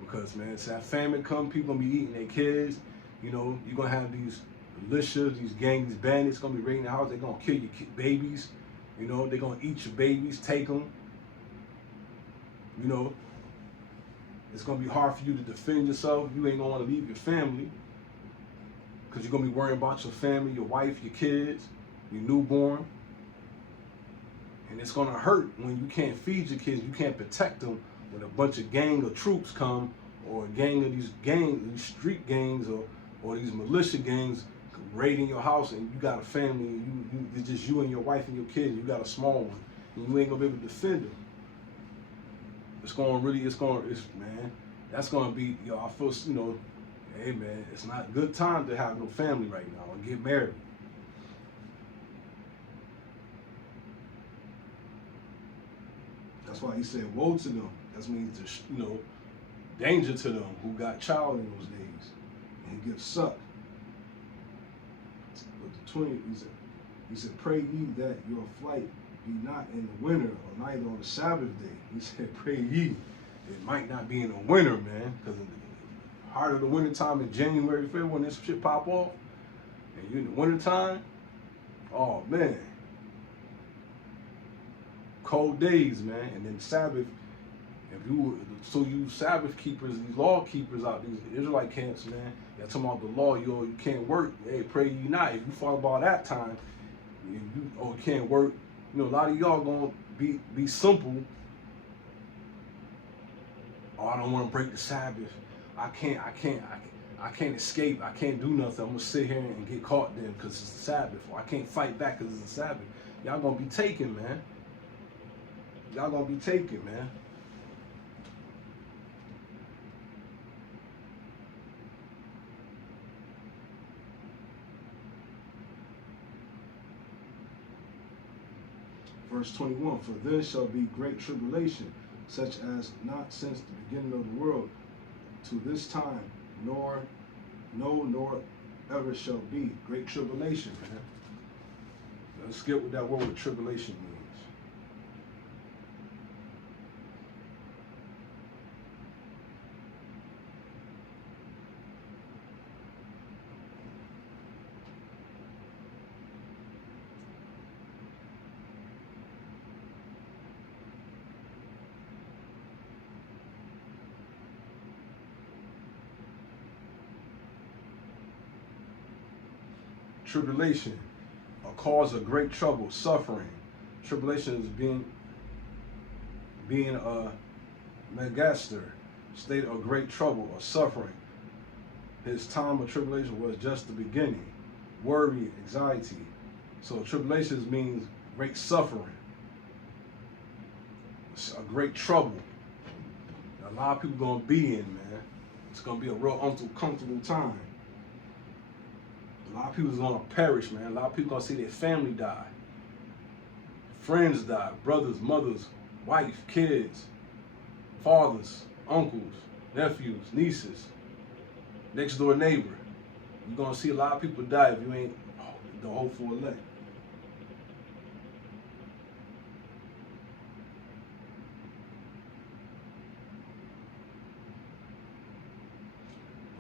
Because, man, it's that famine come, people gonna be eating their kids. You know, you're gonna have these militias, these gangs, these bandits gonna be raiding the house. They're gonna kill your babies. You know, they're gonna eat your babies, take them. You know, it's gonna be hard for you to defend yourself. You ain't gonna wanna leave your family. Because you're gonna be worrying about your family, your wife, your kids, your newborn. And it's gonna hurt when you can't feed your kids, you can't protect them when a bunch of gang of troops come, or a gang of these gangs, these street gangs, or these militia gangs raiding your house, and you got a family, and it's just you and your wife and your kids, and you got a small one, and you ain't gonna be able to defend them. Man, that's gonna be, yo, I feel, you know, hey man, it's not a good time to have no family right now and get married. That's why he said, woe to them. That means there's, you know, danger to them who got child in those days. And give suck. But the 20, he said, pray ye that your flight be not in the winter, or neither on the Sabbath day. He said, pray ye. It might not be in the winter, man, because in the heart of the winter time in January, February, when this shit pop off, and you in the winter time, oh man. Cold days, man, and then Sabbath. You Sabbath keepers, these law keepers out, these Israelite camps, man. Y'all talking about the law, you can't work. Hey, pray ye not. If you follow about that time, you can't work. You know, a lot of y'all gonna be simple. Oh, I don't want to break the Sabbath. I can't escape. I can't do nothing. I'm gonna sit here and get caught then because it's the Sabbath. Or I can't fight back because it's the Sabbath. Y'all gonna be taken, man. Y'all gonna be taken, man. Verse 21, for there shall be great tribulation, such as not since the beginning of the world to this time, nor ever shall be. Great tribulation, man. Let's get what that word tribulation means. Tribulation, a cause of great trouble, suffering. Tribulation is being a megaster, state of great trouble or suffering. His time of tribulation was just the beginning. Worry, anxiety. So tribulation means great suffering. It's a great trouble. A lot of people gonna be in, man. It's gonna be a real uncomfortable time. A lot of people's gonna perish, man. A lot of people gonna see their family die. Friends die, brothers, mothers, wife, kids, fathers, uncles, nephews, nieces, next door neighbor. You're gonna see a lot of people die if you ain't the hopeful elect.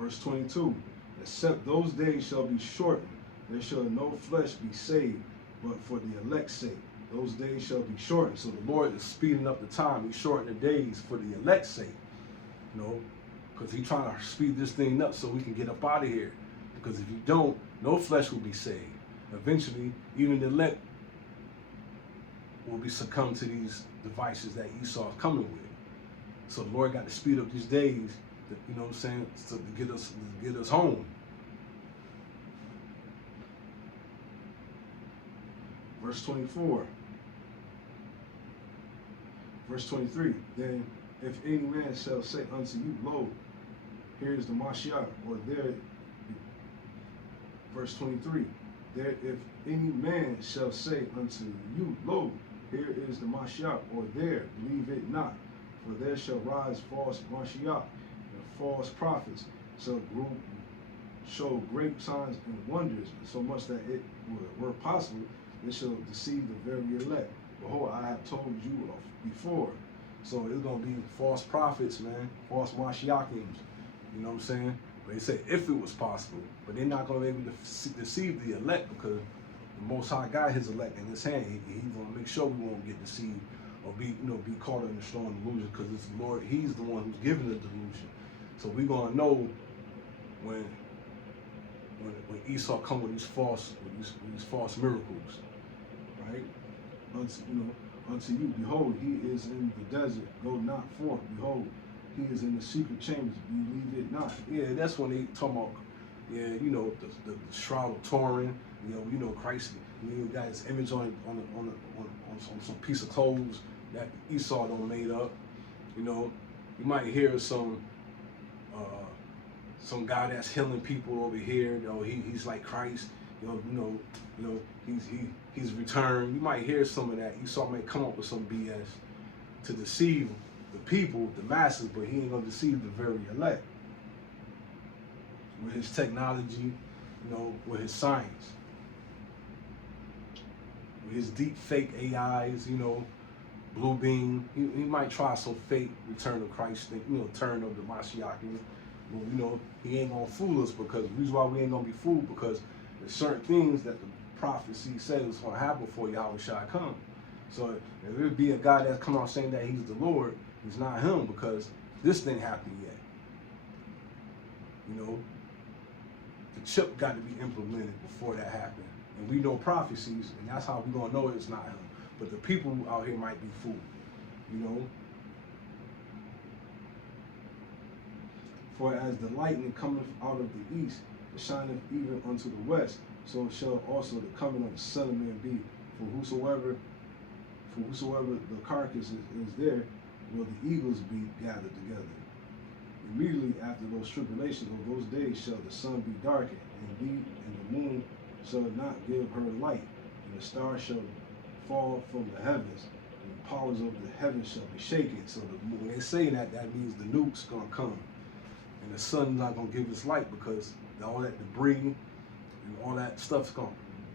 Verse 22, except those days shall be shortened, there shall no flesh be saved, but for the elect's sake. Those days shall be shortened. So the Lord is speeding up the time. He's shortening the days for the elect's sake. You know, because he's trying to speed this thing up so we can get up out of here. Because if you don't, no flesh will be saved. Eventually, even the elect will be succumb to these devices that Esau is coming with. So the Lord got to speed up these days, you know what I'm saying, to get us home. Verse 24. Verse 23, then if any man shall say unto you, lo, here is the Mashiach, or there, verse 23, there if any man shall say unto you, lo, here is the Mashiach, or there, believe it not, for there shall rise false Mashiach, and false prophets shall show great signs and wonders, so much that it were possible, they shall deceive the very elect. Behold, I have told you before. So it's gonna be false prophets, man, false Mashiachims. You know what I'm saying? But they say if it was possible, but they're not gonna be able to deceive the elect, because the Most High got His elect in His hand. He's gonna make sure we won't get deceived or be caught in a strong delusion, because it's the Lord. He's the one who's giving the delusion. So we're gonna know when Esau come with these false miracles, right? Unto you, behold, he is in the desert, go not forth. Behold, he is in the secret chambers, believe it not. Yeah, that's when they talk about, the shroud of Turin. Christ, got his image on some piece of clothes that Esau don't made up. You might hear some guy that's healing people over here. He's like Christ. He's returned. You might hear some of that. Esau may come up with some BS to deceive the people, the masses, but he ain't gonna deceive the very elect with his technology, with his science, with his deep fake AIs, Blue Beam. He might try some fake return of Christ thing, turn of the Mashiach. But he ain't gonna fool us, because the reason why we ain't gonna be fooled, because there's certain things that the prophecy says is gonna happen before Yahweh Shai come. So if it be a guy that's come out saying that he's the Lord, he's not him, because this thing happened yet. The chip got to be implemented before that happened. And we know prophecies, and that's how we're gonna know it's not him. But the people out here might be fooled, For as the lightning cometh out of the east, it shineth even unto the west, so shall also the coming of the Son of Man be. For whosoever the carcass is there, will the eagles be gathered together. Immediately after those tribulations of those days shall the sun be darkened, and the moon shall not give her light, and the stars shall fall from the heavens, and the powers of the heavens shall be shaken. So when they say that means the nuke's gonna come, and the sun's not gonna give its light, because all that debris and all that stuff's gonna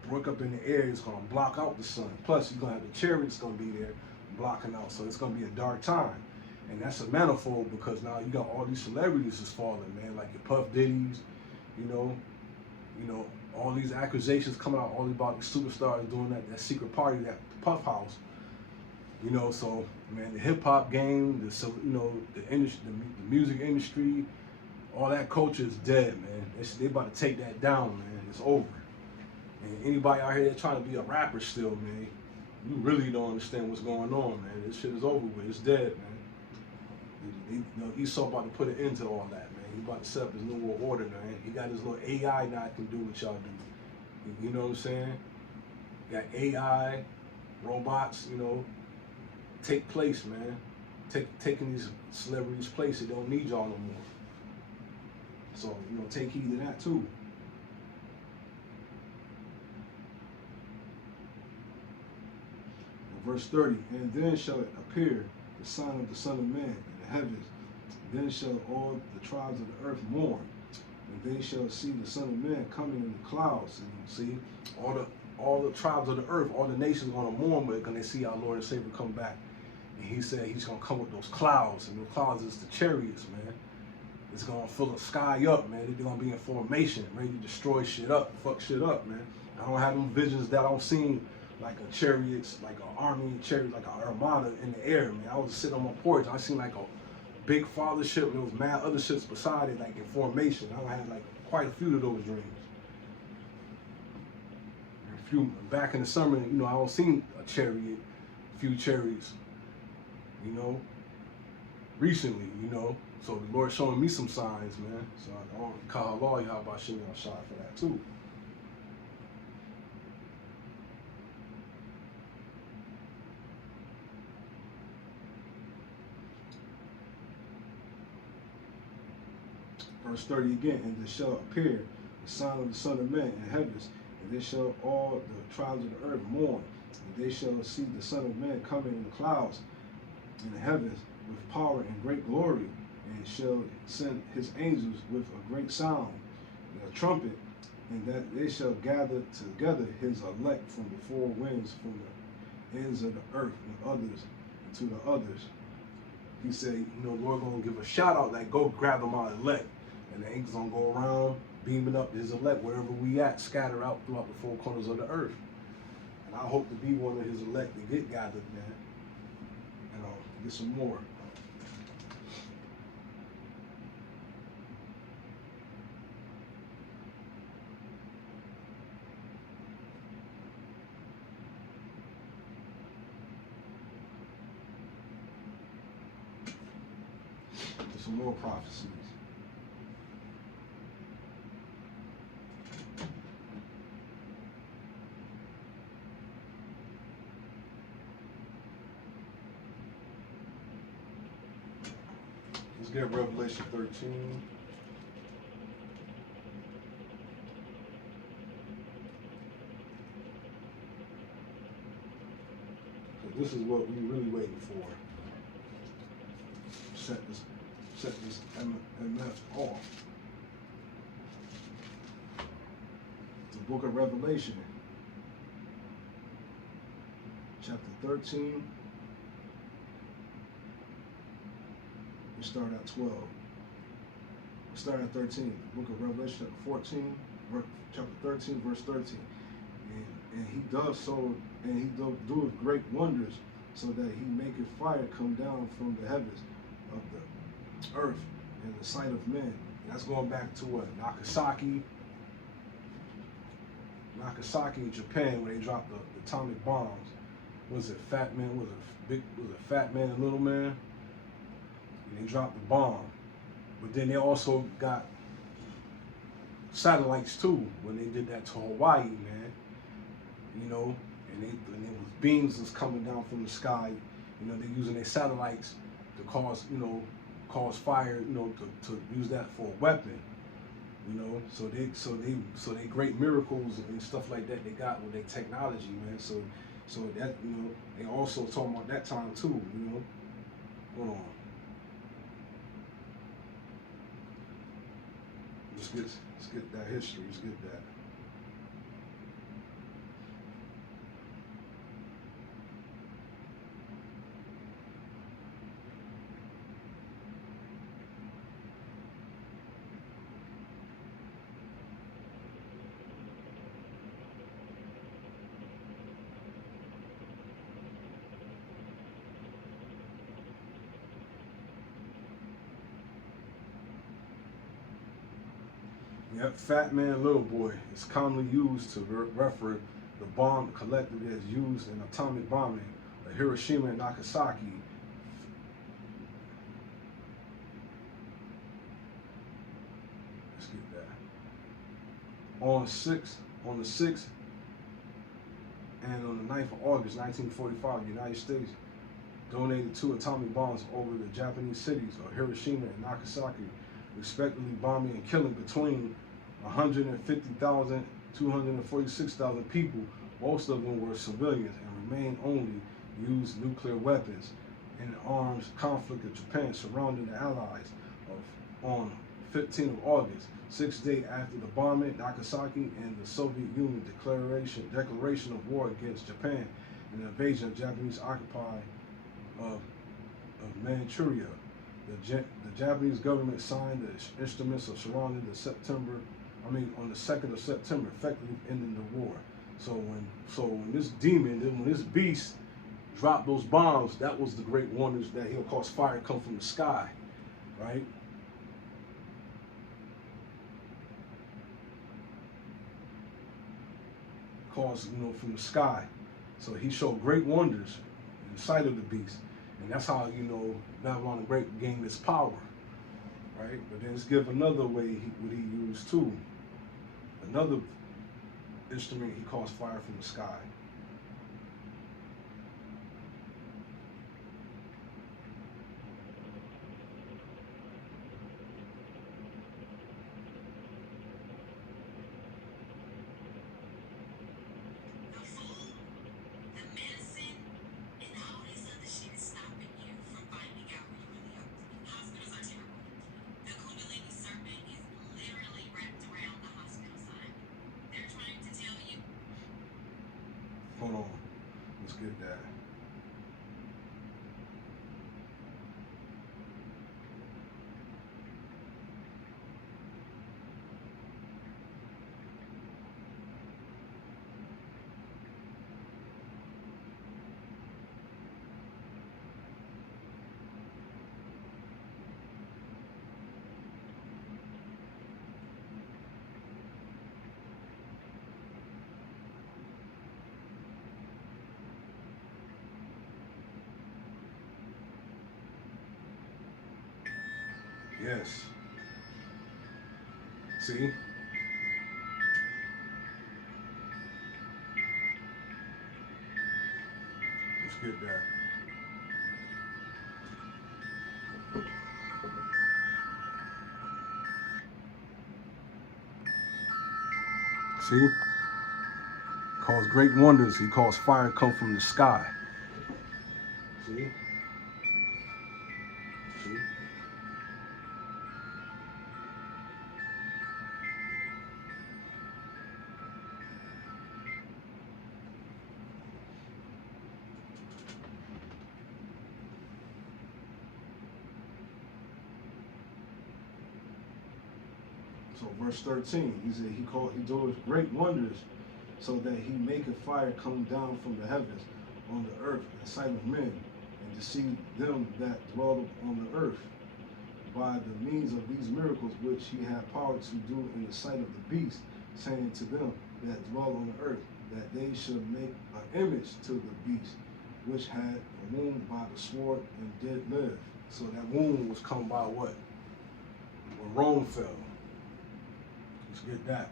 break up in the air. It's gonna block out the sun. Plus, you're gonna have the chariots gonna be there blocking out. So it's gonna be a dark time, and that's a manifold, because now you got all these celebrities is falling, man, like your Puff Diddy's, all these accusations coming out all about the superstars doing that secret party, that Puff House. So man, the hip hop game, the industry, the music industry, all that culture is dead, man. They about to take that down, man. It's over. And anybody out here that's trying to be a rapper still, man, you really don't understand what's going on, man. This shit is over with. It's dead, man. Esau about to put an end to all that, man. He about to set up his new world order, man. He got his little AI now that can do what y'all do. You know what I'm saying? Got AI, robots, take place, man. Taking these celebrities' place. They don't need y'all no more. So, take heed to that too. Verse 30, and then shall it appear the sign of the Son of Man in the heavens. Then shall all the tribes of the earth mourn, and they shall see the Son of Man coming in the clouds. And see, all the tribes of the earth, all the nations are going to mourn when they see our Lord and Savior come back. And he said he's going to come with those clouds, and the clouds is the chariots, man. It's going to fill the sky up, man. They're going to be in formation, ready to destroy shit up, fuck shit up, man. I don't have them visions that I've seen, like a chariots, like an army chariot, like an armada in the air, man. I was sitting on my porch, I seen like a big father ship, and there was mad other ships beside it, like in formation. I had like quite a few of those dreams. Back in the summer, I don't seen a chariot, a few chariots, recently, So the Lord showing me some signs, man. So I don't call Allah, how about Shimmy on shot for that too. Verse 30 again, and there shall appear the sign of the Son of Man in heavens, and they shall all the tribes of the earth mourn, and they shall see the Son of Man coming in the clouds in the heavens with power and great glory, and shall send his angels with a great sound, and a trumpet, and that they shall gather together his elect from the four winds, from the ends of the earth, and others to the others. He said, you know, Lord gonna give a shout out, like, go grab them my elect. And the angels gonna go around beaming up his elect wherever we at, scatter out throughout the four corners of the earth. And I hope to be one of his elect to get gathered, man. And get some more. Some more prophecies. Let's get Revelation 13. Because this is what we really waiting for. Set this MF off. The book of Revelation, chapter 13. We start at 12. We start at 13. The book of Revelation, chapter 14, chapter 13, verse 13. And he does so, and he doeth great wonders, so that he maketh fire come down from the heavens of the earth in the sight of men. That's going back to what? Nagasaki, Japan, where they dropped the atomic bombs. Was it Fat Man? Was it Fat Man and Little Man? And they dropped the bomb. But then they also got satellites too when they did that to Hawaii, man. You know, and it was beams that's coming down from the sky. You know, they're using their satellites to cause fire, you know, to use that for a weapon. You know, so they great miracles and stuff like that they got with their technology, man. So that, you know, they also talking about that time too, you know. Hold on. Let's get that history, let's get that. Yep, Fat Man, Little Boy is commonly used to refer the bomb collectively as used in atomic bombing of Hiroshima and Nagasaki. Let's get that. On the 6th and on the 9th of August 1945, the United States donated 2 atomic bombs over the Japanese cities of Hiroshima and Nagasaki, respectively bombing and killing between 150,000, 246,000 people. Most of them were civilians and remain only used nuclear weapons in the armed conflict of Japan surrounding the Allies. On 15th of August, 6 days after the bombing, Nagasaki and the Soviet Union declaration of war against Japan and the invasion of Japanese occupy of Manchuria. The Japanese government signed the instruments of surrounding on the 2nd of September, effectively ending the war. So when this demon, when this beast dropped those bombs, that was the great wonders that he'll cause fire come from the sky, right? Cause, you know, from the sky. So he showed great wonders in the sight of the beast. And that's how, you know, Babylon the Great gained its power, right? But then let's give another way what he used too. Another instrument he caused fire from the sky. get that. Yes. See? Let's get that. See? Cause great wonders. He caused fire come from the sky. See? See? So verse 13, he said he doeth great wonders, so that he maketh fire come down from the heavens on the earth in the sight of men, and deceive them that dwell on the earth, by the means of these miracles which he had power to do in the sight of the beast, saying to them that dwell on the earth, that they should make an image to the beast, which had a wound by the sword and did live. So that wound was come by what? When Rome fell. Let's get that.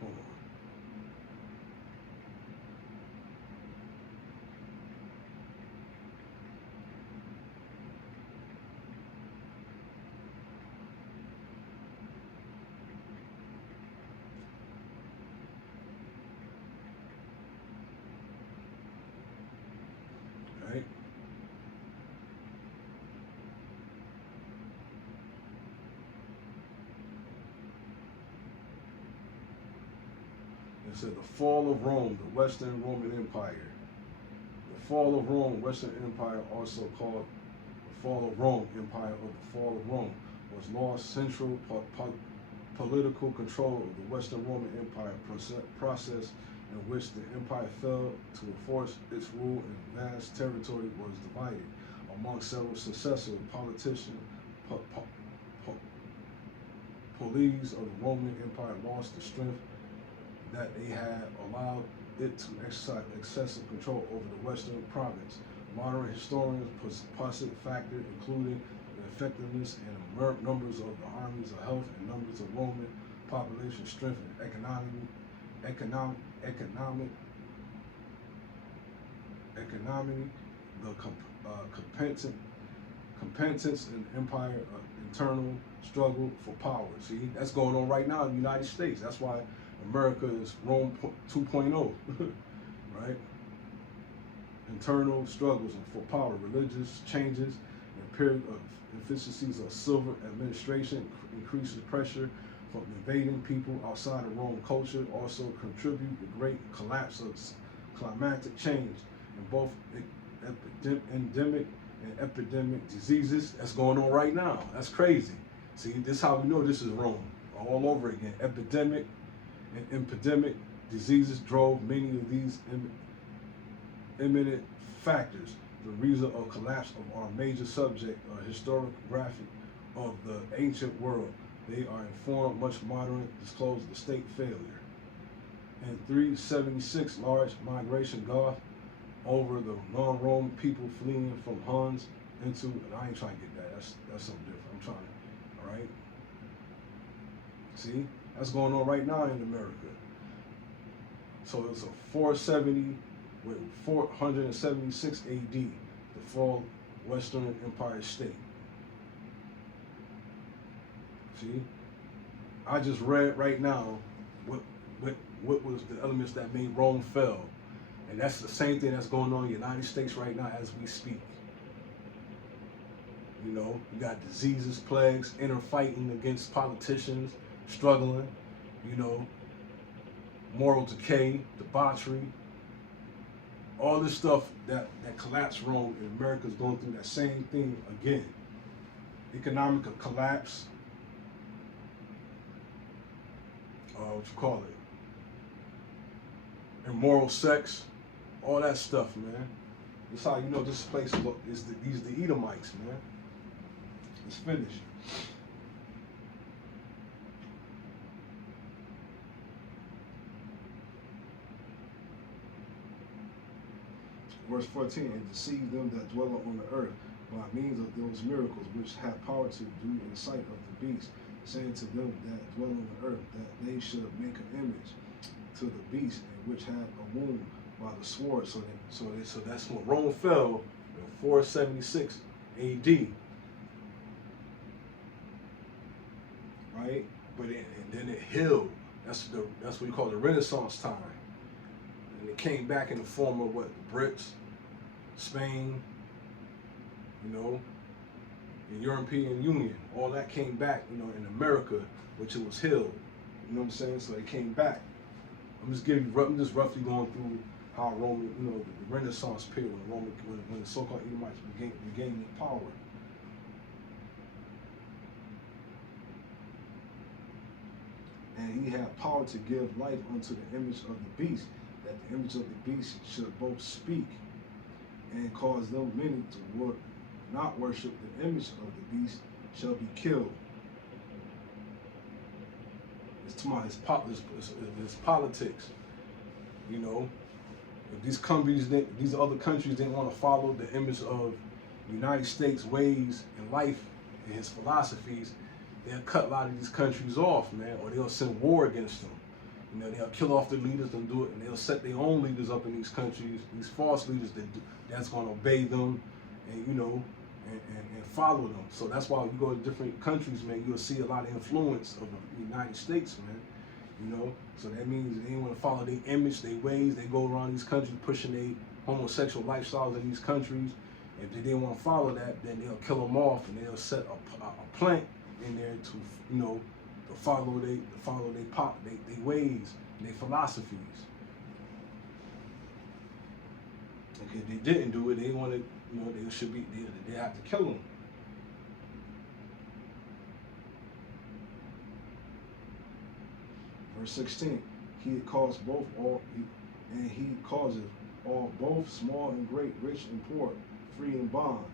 Hold on. Right? It said the fall of Rome, the Western Roman Empire. The fall of Rome, Western Empire, also called the fall of Rome, Empire of the fall of Rome, was lost central political control of the Western Roman Empire process in which the empire fell to enforce its rule in vast territory was divided among several successive politicians. Police of the Roman Empire lost the strength that they had allowed it to exercise excessive control over the Western province. Modern historians posit factors including the effectiveness and numbers of the armies of health and numbers of Roman population strength and economy, the competence in empire, internal struggle for power. See, that's going on right now in the United States. That's why America is Rome 2.0, right? Internal struggles for power, religious changes, and period of efficiencies of civil administration increases pressure from invading people outside of Rome culture, also contribute to great collapse of climatic change in both endemic and epidemic diseases. That's going on right now. That's crazy. See, this is how we know this is Rome all over again. Epidemic and epidemic diseases drove many of these imminent factors. The reason of collapse of our major subject, historiography of the ancient world. They are informed much modern disclose the state failure. In 376, large migration Goth over the non-Rome people fleeing from Huns into, and I ain't trying to get that. That's something different. I'm trying to, all right. See, that's going on right now in America. So it's a 476 AD, the fall Western Empire State. See, I just read right now what was the elements that made Rome fell, and that's the same thing that's going on in the United States right now as we speak. You know, you got diseases, plagues, inner fighting against politicians, struggling, you know, moral decay, debauchery, all this stuff that collapsed Rome, and America's going through that same thing again. Economic collapse, what you call it, immoral sex, all that stuff, man. That's how you know this place is these the Edomites, man. It's finished. Verse 14, and deceive them that dwell on the earth by means of those miracles which have power to do in the sight of the beast, saying to them that dwell on the earth that they should make an image to the beast, and which have a wound by the sword. So that's when Rome fell in 476 AD. Right? And then it healed. That's what you call the Renaissance time. And it came back in the form of what? The Brits, Spain, you know, the European Union. All that came back, you know, in America, which it was healed. You know what I'm saying? So it came back. I'm just roughly going through how Roman, you know, the Renaissance period when the so-called Edomites regained their power. And he had power to give life unto the image of the beast, that the image of the beast should both speak and cause them many to not worship the image of the beast shall be killed. It's to my his politics. You know, if these other countries didn't want to follow the image of the United States ways and life and his philosophies, they'll cut a lot of these countries off, man, or they'll send war against them. You know, they'll kill off the leaders and do it, and they'll set their own leaders up in these countries, these false leaders that's going to obey them, and you know, and follow them. So that's why you go to different countries, man, you'll see a lot of influence of the United States, man. You know, so that means they want to follow their image, their ways. They go around these countries pushing their homosexual lifestyles in these countries. If they didn't want to follow that, then they'll kill them off, and they'll set a plant in there to, you know, to follow their ways, their philosophies. Okay, if they didn't do it, they wanted, you know, they have to kill them. Verse 16, he caused he causeth all, both small and great, rich and poor, free and bond,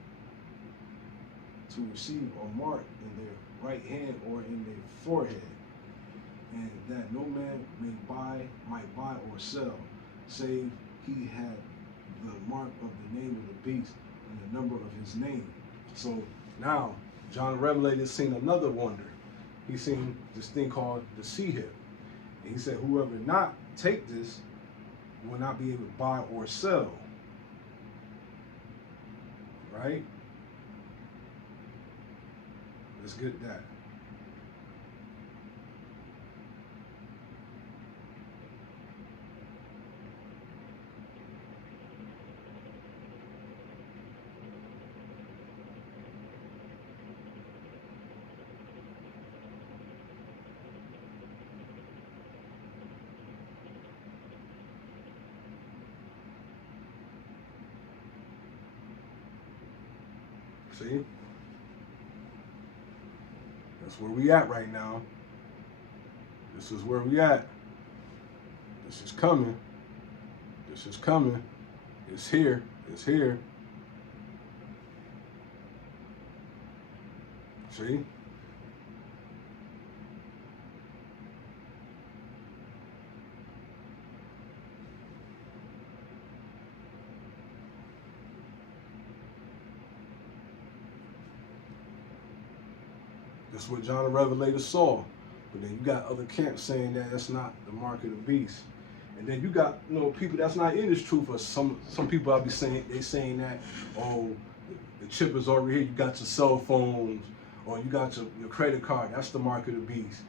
to receive a mark in their right hand or in their forehead, and that no man might buy or sell, save he had the mark of the name of the beast and the number of his name. So now John the Revelator seen another wonder. He seen this thing called the sea hip. And he said, whoever not take this will not be able to buy or sell. Right? Let's get that. See? That's where we at right now. This is where we at. This is coming. This is coming. It's here. It's here. See? That's what John the Revelator saw. But then you got other camps saying that that's not the mark of the beast. And then you got, you know, people that's not in this truth. Or some people I'll be saying, they saying that, oh, The chip is already here. You got your cell phones, or you got your credit card. That's the mark of the beast.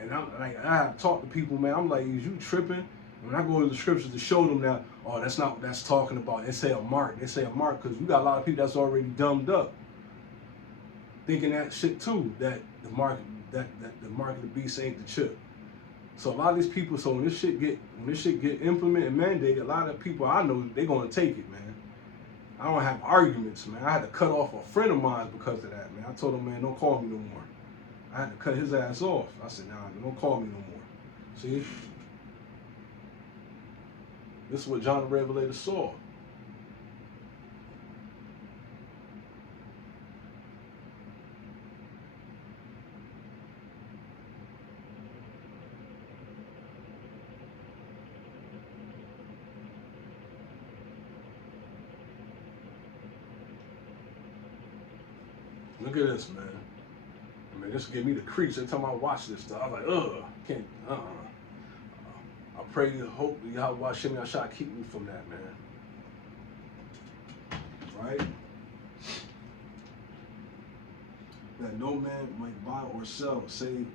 And I'm like, I have talked to people, man. I'm like, is you tripping? When I go to the scriptures to show them that, oh, that's not what that's talking about. They say a mark. They say a mark because you got a lot of people that's already dumbed up, thinking that shit too. That the mark, that the mark of the beast ain't the chip. So a lot of these people. So when this shit get implemented and mandated, a lot of people I know they gonna take it, man. I don't have arguments, man. I had to cut off a friend of mine because of that, man. I told him, man, don't call me no more. I had to cut his ass off. I said, nah, don't call me no more. See? This is what John the Revelator saw. Look at this, man. I mean, this gave me the creeps every time I watch this stuff. I was like, ugh, can't, I pray and hope Yahweh Shem Yahshua keep me from that, man. Right? That no man might buy or sell, save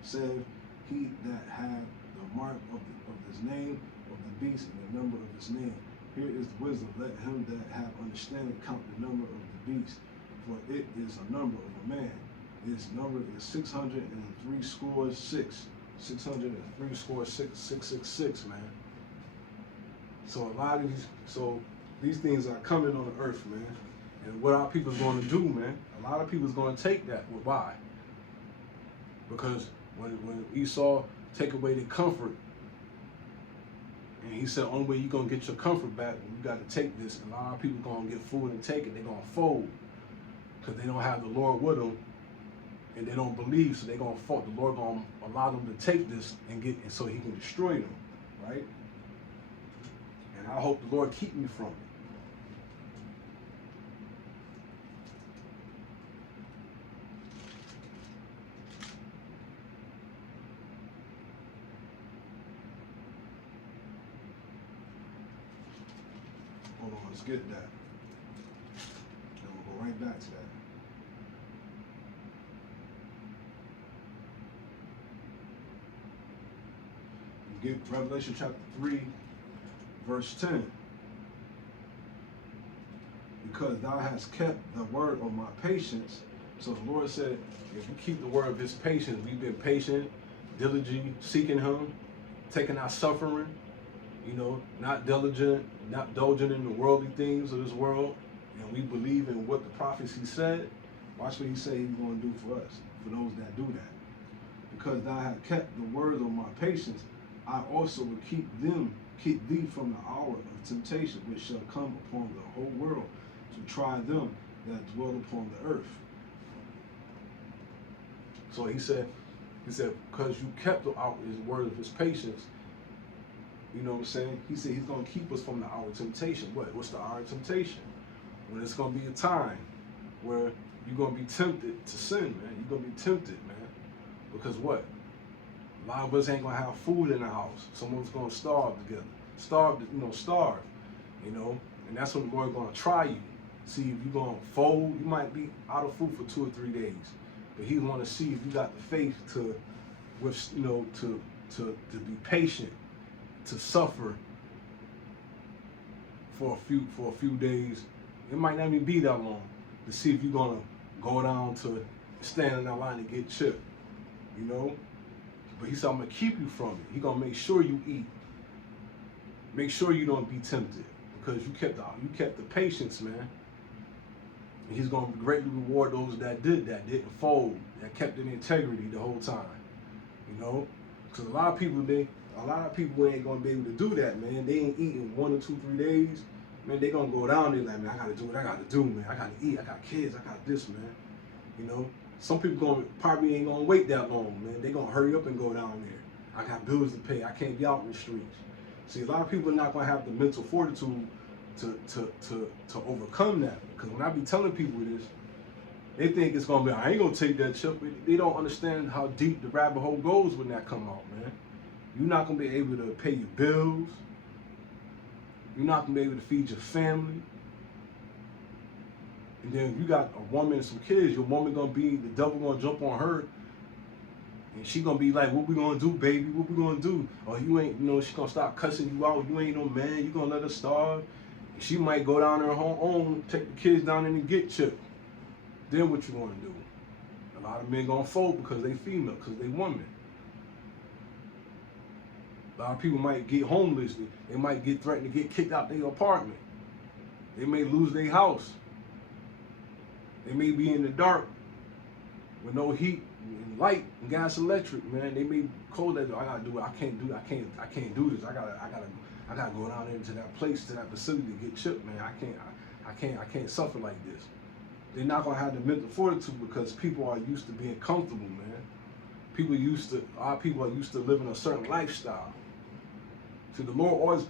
he that had the mark of his name, of the beast, and the number of his name. Here is the wisdom. Let him that have understanding count the number of the beast, for it is a number of a man. His number is 603 scores 6. 603 scores 666, man. So a lot of these things are coming on the earth, man. And what our people's going to do, man? A lot of people's going to take that. Well, why? Because when Esau take away the comfort, and he said, only way you're going to get your comfort back, you got to take this. And a lot of people going to get food and take it. They're going to fold because they don't have the Lord with them. And they don't believe, so they're going to fall. The Lord going to allow them to take this and get it so he can destroy them, right? And I hope the Lord keep me from it. Hold on, let's get that. And we'll go right back to that. Get Revelation chapter 3, verse 10. Because thou hast kept the word of my patience. So the Lord said, if you keep the word of his patience, we've been patient, diligent, seeking him, taking our suffering, not diligent, not indulging in the worldly things of this world, and we believe in what the prophecy said. Watch what he said he's going to do for us, for those that do that. Because thou hast kept the word of my patience, I also will keep thee from the hour of temptation, which shall come upon the whole world to try them that dwell upon the earth. So he said, because you kept his word of his patience, you know what I'm saying? He said he's going to keep us from the hour of temptation. What's the hour of temptation? When it's going to be a time where you're going to be tempted to sin, man. You're going to be tempted, man. Because what? A lot of us ain't gonna have food in the house. Someone's gonna starve together. Starve, and that's when the Lord gonna try you. See if you're gonna fold. You might be out of food for 2 or 3 days. But He wanna see if you got the faith to be patient, to suffer for a few days. It might not even be that long, to see if you're gonna go down to stand in that line and get chipped, But He said, I'm gonna keep you from it. He gonna make sure you eat. Make sure you don't be tempted, because you kept the patience, man. And He's gonna greatly reward those that didn't fold, that kept in integrity the whole time. Because a lot of people ain't gonna be able to do that, man. They ain't eating 1 or 2, 3 days. Man, they gonna go down there like, man, I gotta do what I gotta do, man. I gotta eat. I got kids. I got this, man. Some people probably ain't gonna wait that long, man. They gonna hurry up and go down there. I got bills to pay. I can't be out in the streets. See, a lot of people are not gonna have the mental fortitude to overcome that. Because when I be telling people this, they think it's gonna be, I ain't gonna take that chip. They don't understand how deep the rabbit hole goes when that come out, man. You're not gonna be able to pay your bills. You're not gonna be able to feed your family. And then if you got a woman and some kids, your woman gonna be, the devil gonna jump on her, and she gonna be like, what we gonna do, baby? What we gonna do? Or you ain't, she gonna start cussing you out. You ain't no man. You gonna let her starve. And she might go down there on her own, take the kids down there and get chipped. Then what you gonna do? A lot of men gonna fold because they female, because they women. A lot of people might get homeless. They might get threatened to get kicked out their apartment. They may lose their house. They may be in the dark with no heat and light and gas and electric, man. They may cold that I gotta do it. I can't do this. I gotta go down into that place, to that facility to get chipped, man. I can't suffer like this. They're not gonna have the mental fortitude because people are used to being comfortable, man. Our people are used to living a certain lifestyle. The Lord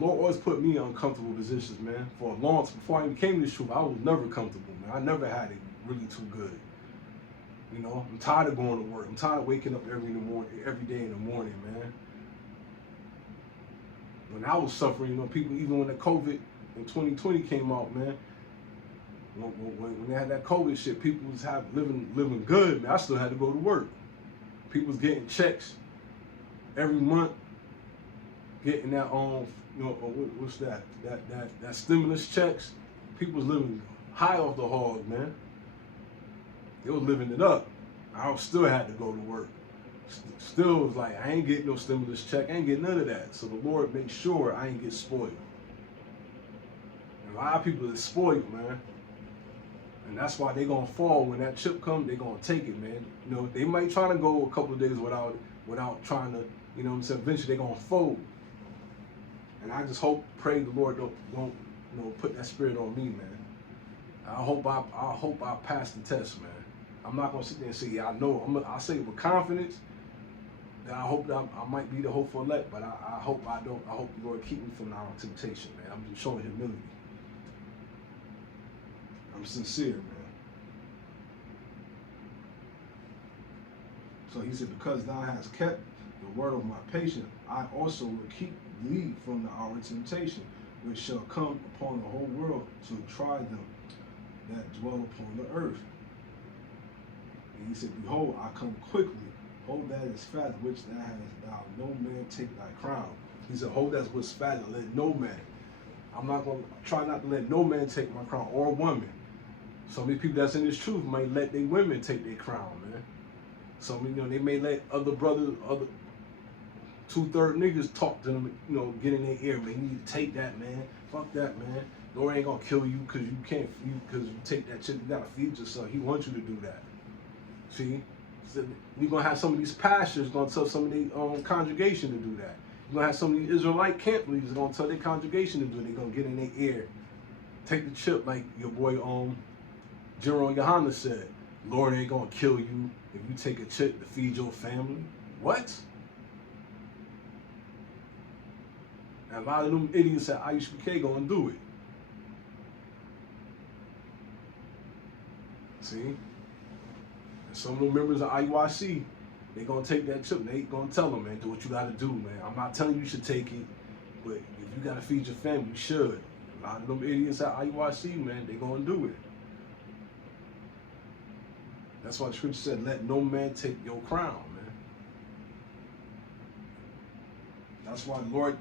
always put me in uncomfortable positions, man. For a long time, before I even came to this truth, I was never comfortable, man. I never had it really too good. I'm tired of going to work. I'm tired of waking up every day in the morning, man. When I was suffering, people, even when the COVID in 2020 came out, man, when they had that COVID shit, people was living good, man. I still had to go to work. People was getting checks every month, getting that what's that stimulus checks. People was living high off the hog, man. They was living it up. I still had to go to work. Still was like, I ain't getting no stimulus check. I ain't getting none of that. So the Lord makes sure I ain't get spoiled. And a lot of people is spoiled, man. And that's why they gonna fall when that chip comes. They gonna take it, man. They might try to go a couple of days without trying to, eventually they gonna fold. And I just pray the Lord don't put that spirit on me, man. I hope I pass the test, man. I'm not gonna sit there and say, yeah, I know. I say with confidence that I hope that I might be the hopeful elect, but I hope I don't. I hope the Lord keep me from our temptation, man. I'm just showing humility. I'm sincere, man. So he said, because thou hast kept the word of my patience, I also will keep thee from the hour of temptation, which shall come upon the whole world to try them that dwell upon the earth. And he said, behold, I come quickly. Hold that is fast, which thou hast thou, no man take thy crown. He said, hold that was fast, and let no man. I'm not going to try not to let no man take my crown, or woman. So many people that's in this truth might let their women take their crown, man. So they may let other brothers, other 2/3 niggas talk to them, get in their ear, man. You need to take that, man. Fuck that, man. Lord ain't gonna kill you because you take that shit. You gotta feed yourself. He wants you to do that. See? So you're gonna have some of these pastors gonna tell some of their congregation to do that. You're gonna have some of these Israelite camp leaders gonna tell their congregation to do it. They're gonna get in their ear. Take the chip like your boy General Yohana said. Lord ain't gonna kill you if you take a chip to feed your family. What? And a lot of them idiots at IUPK gonna do it. See? And some of the members of IUIC, they gonna take that chip and they gonna tell them, man, do what you gotta do, man. I'm not telling you should take it, but if you gotta feed your family, you should. A lot of them idiots at IUIC, man, they gonna do it. That's why the scripture said, let no man take your crown, man. That's why the Lord,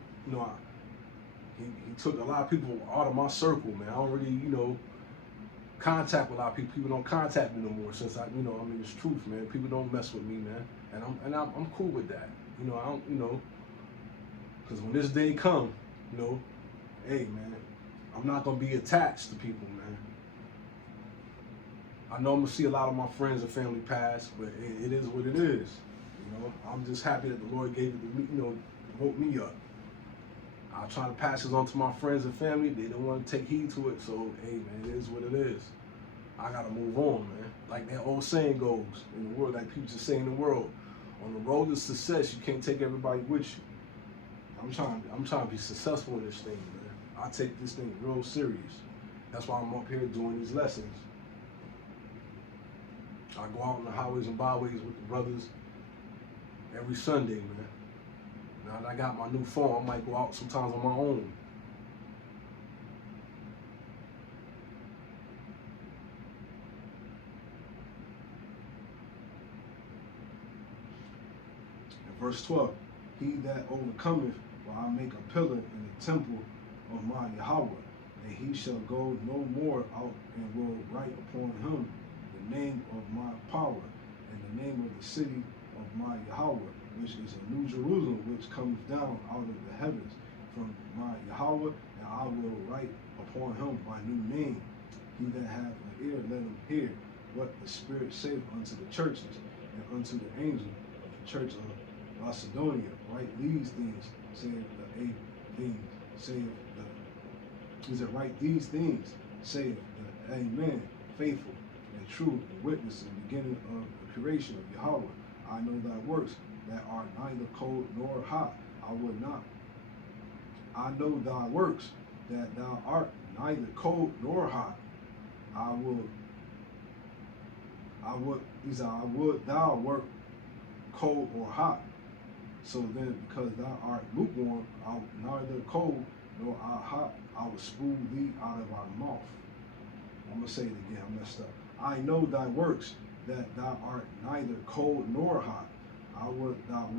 he took a lot of people out of my circle, man. I don't really, contact with a lot of people. People don't contact me no more since I'm in this truth, man. People don't mess with me, man. And I'm cool with that. I don't, because when this day come, hey, man, I'm not gonna be attached to people, man. I know I'm gonna see a lot of my friends and family pass, but it is what it is. I'm just happy that the Lord gave it to me, woke me up. I'll try to pass this on to my friends and family. They don't want to take heed to it, so hey, man, it is what it is. I gotta move on, man. Like that old saying goes in the world, like people just say in the world, on the road to success, you can't take everybody with you. I'm trying to be successful in this thing, man. I take this thing real serious. That's why I'm up here doing these lessons. I go out on the highways and byways with the brothers every Sunday, man. Now that I got my new phone, I might go out sometimes on my own. Verse 12, he that overcometh will I make a pillar in the temple of my Yahweh, and he shall go no more out, and will write upon him the name of my power, and the name of the city of my Yahweh, which is a new Jerusalem, which comes down out of the heavens from my Yahweh, and I will write upon him my new name. He that hath an ear, let him hear what the Spirit saith unto the churches, and unto the angel of the church of Macedonia. Write these things, saith the things, saith the. He said, write these things, saith the Amen, faithful and true, witness in the beginning of the creation of Yahweh. I know thy works, that are neither cold nor hot. I know thy works, that thou art neither cold nor hot. I would thou wert cold or hot. So then, because thou art lukewarm, neither cold nor hot, I will spew thee out of our mouth. I'm gonna say it again, I messed up. I know thy works, that thou art neither cold nor hot. I would thou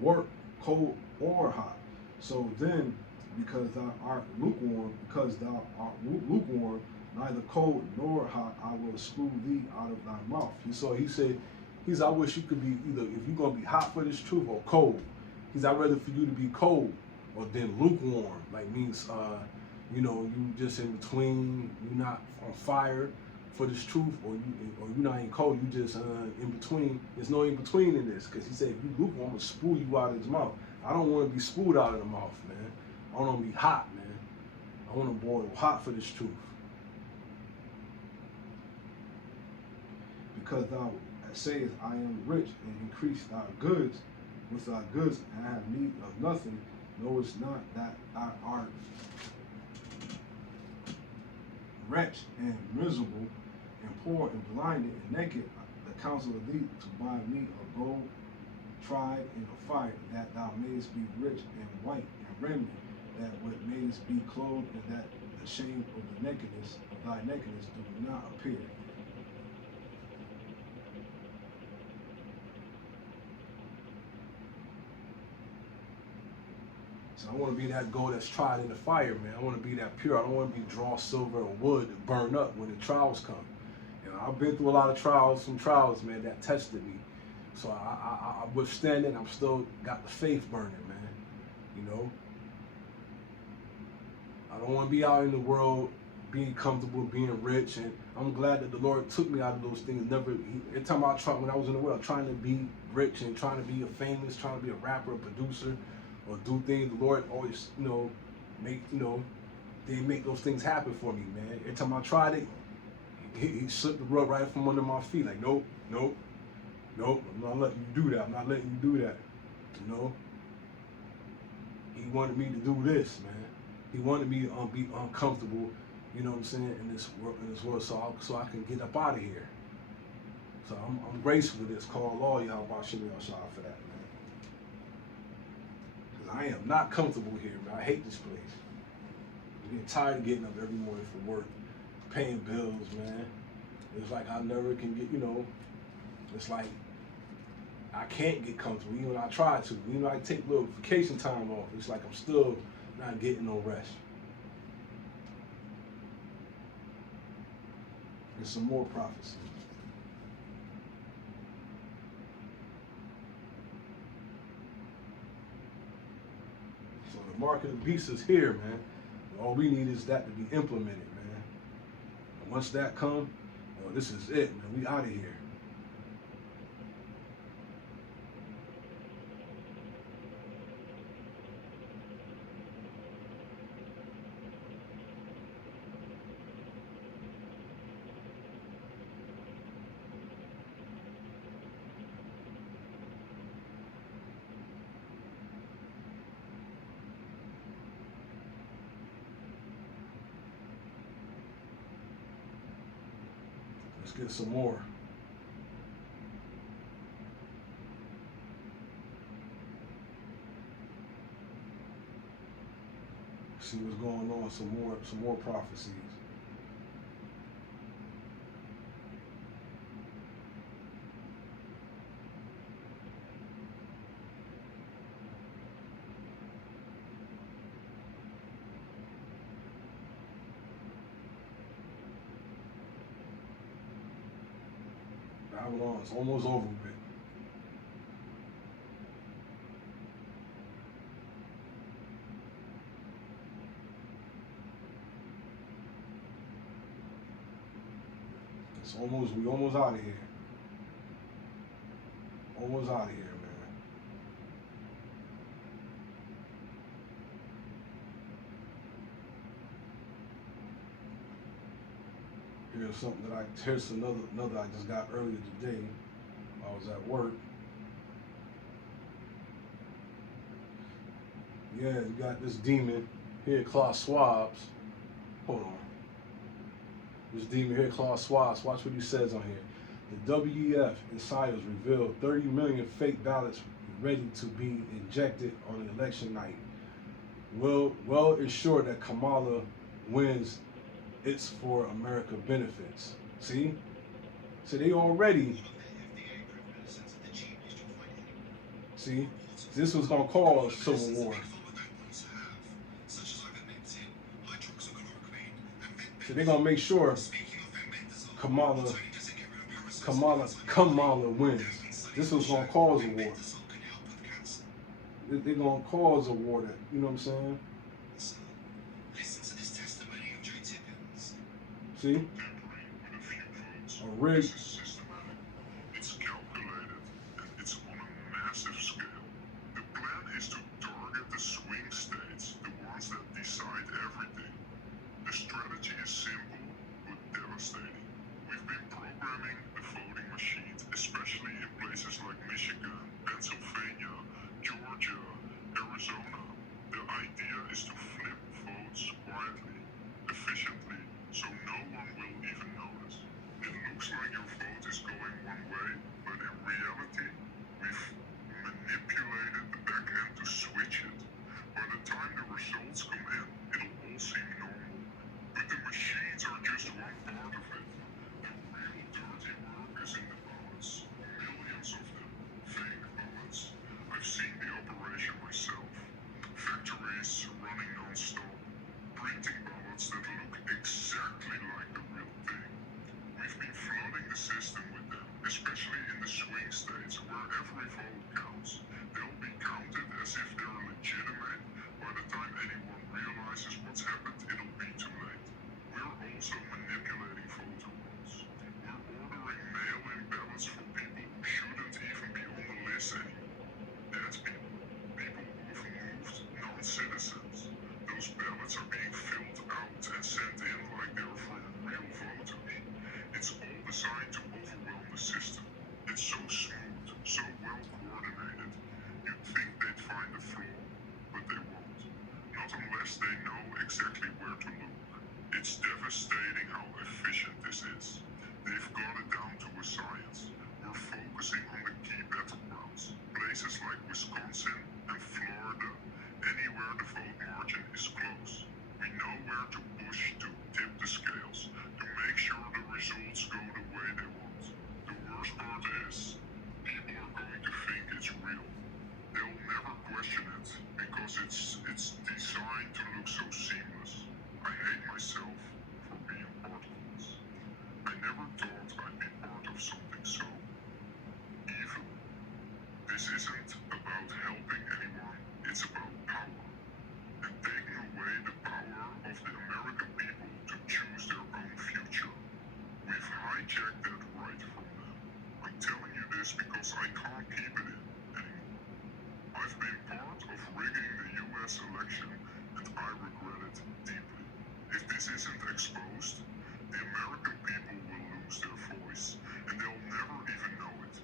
wert cold or hot. So then, because thou art lukewarm, neither cold nor hot, I will spew thee out of thy mouth. So he said, I wish you could be either, if you're gonna be hot for this truth, or cold. I'd rather for you to be cold or than lukewarm. Like means you just in between, you're not on fire for this truth, or you're not in cold, you just in between. There's no in between in this, because he said, if you lukewarm, I'm gonna spew you out of his mouth. I don't want to be spewed out of the mouth, man. I want to be hot, man. I want to boil hot for this truth. Because thou sayest, I am rich, and increase thy goods with thy goods, and I have need of nothing, knowest not that thou art wretched and miserable, and poor and blinded and naked. The counsel of thee to buy me of gold tried in a fire, that thou mayest be rich and white and remnant, that what mayest be clothed, and that the shame of the nakedness of thy nakedness do not appear. So I want to be that gold that's tried in the fire, man. I want to be that pure. I don't want to be draw silver or wood to burn up when the trials come. I've been through a lot of trials, man, that tested me. So I withstand it. I'm still got the faith burning, man. I don't want to be out in the world being comfortable, being rich, and I'm glad that the Lord took me out of those things. Every time when I was in the world, trying to be rich and trying to be famous, trying to be a rapper, a producer, or do things, the Lord always, they make those things happen for me, man. Every time I tried it, he slipped the rug right from under my feet. Like, nope, I'm not letting you do that. I'm not letting you do that. He wanted me to do this, man. He wanted me to be uncomfortable, you know what I'm saying, in this world, so I can get up out of here. So I'm grateful for this. Call all y'all about Shimmy Shah for that, man. Because I am not comfortable here, man. I hate this place. I'm getting tired of getting up every morning for work, paying bills, man. It's like I never can get, it's like I can't get comfortable, even when I try to. Even when I take a little vacation time off, it's like I'm still not getting no rest. There's some more prophecies. So the mark of the beast is here, man. All we need is that to be implemented, man. And once that comes, this is it, man. We out of here. Let's get some more. See what's going on. Some more prophecies. Babylon is almost over with. We almost out of here. Almost out of here, man. Here's another I just got earlier today. I was at work. Yeah, you got this demon here, Klaus Schwab's. Hold on. This demon here, Klaus Schwab. Watch what he says on here. The WEF insiders revealed 30 million fake ballots ready to be injected on election night. Well ensure that Kamala wins. It's for America benefits. See? So they already. See? This was gonna cause civil war. So they're gonna make sure Kamala wins. This was gonna cause a war. They're gonna cause a war. That, you know what I'm saying? See? A rigged. It's calculated and it's on a massive scale. The plan is to target the swing states, the ones that decide everything. The strategy is simple but devastating. We've been programming the voting machines, especially in places like Michigan, Pennsylvania, Georgia, Arizona. The idea is to flip votes quietly, efficiently, so no one will even notice. It looks like your vote is going one way, but in reality, we've manipulated the back end to switch it. By the time the results come in, it'll all seem normal. But the machines are just one part of it. The real dirty work is in the ballots. Millions of them. Fake ballots. I've seen the operation myself. Factories running non-stop. Printing ballots that look exactly like the real thing. We've been flooding the system with them, especially in the swing states where every vote counts. They'll be counted as if they're legitimate. By the time anyone realizes what's happened, it'll be too late. We're also manipulating voter rolls. We're ordering mail-in ballots for people who shouldn't even be on the list anymore. That's people who've moved, non-citizens. Those ballots are being filled out and sent in like they're from real voters. It's all designed to overwhelm the system. It's so smooth, so well coordinated. You'd think they'd find a flaw, but they won't. Not unless they know exactly where to look. It's devastating how efficient this is. They've got it down to a science. We're focusing on the key battlegrounds. Places like Wisconsin and Florida, anywhere the vote margin is close. We know where to push to tip the scales, to make sure the results go the way they want. The worst part is, people are going to think it's real. They'll never question it, because it's designed to look so seamless. I hate myself for being part of this. I never thought I'd be part of something so evil. This isn't about helping anyone, it's about power. And taking away the power of the American people to choose their own future. We've hijacked that right from them. I'm telling you this because I can't keep it in anymore. I've been part of rigging the US election and I regret it deeply. If this isn't exposed, the American people will lose their voice and they'll never even know it.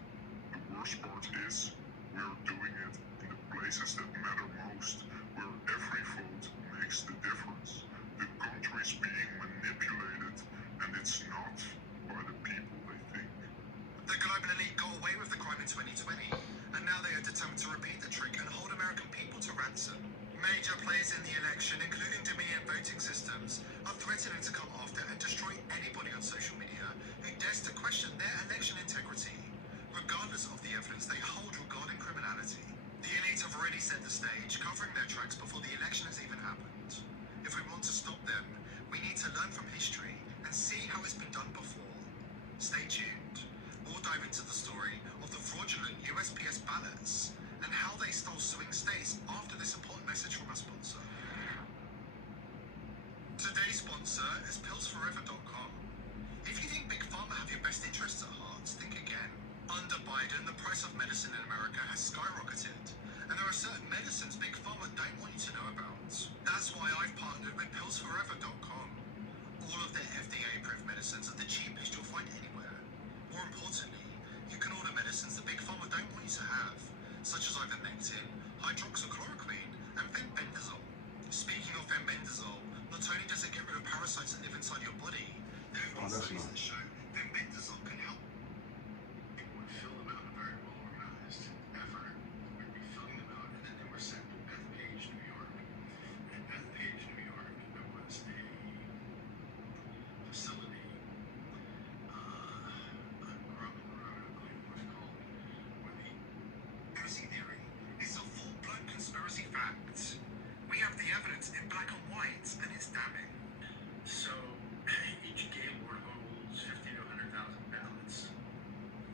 The worst part is, we're doing it in the places that matter most, where every vote makes the difference. The country's being manipulated, and it's not by the people they think. The global elite got away with the crime in 2020, and now they are determined to repeat the trick and hold American people to ransom. Major players in the election, including Dominion voting systems, are threatening to come after and destroy anybody on social media who dares to question their election integrity, regardless of the evidence they hold regarding criminality. The elite have already set the stage, covering their tracks before the election has even happened. If we want to stop them, we need to learn from history and see how it's been done before. Stay tuned. We'll dive into best interests at heart, think again. Under Biden, the price of medicine in America has skyrocketed, and there are certain medicines Big Pharma don't want you to know about. That's why I've partnered with PillsForever.com. All of their FDA-approved medicines are the cheapest you'll find anywhere. More importantly, you can order medicines that Big Pharma don't want you to have, such as ivermectin, hydroxychloroquine, and fenbendazole. Speaking of fenbendazole, not only does it get rid of parasites that live inside your body, there have been studies that show fenbendazole can help. It would fill them out in a very well-organized effort. We'd be filling them out, and then they were sent to Bethpage, New York. And Bethpage, New York, there was a facility on Grumman Road, I believe it was called, where the conspiracy theory is a full-blown conspiracy fact. We have the evidence in black and white, and it's damning. So, each Gaylord holds 50 to 100,000 ballots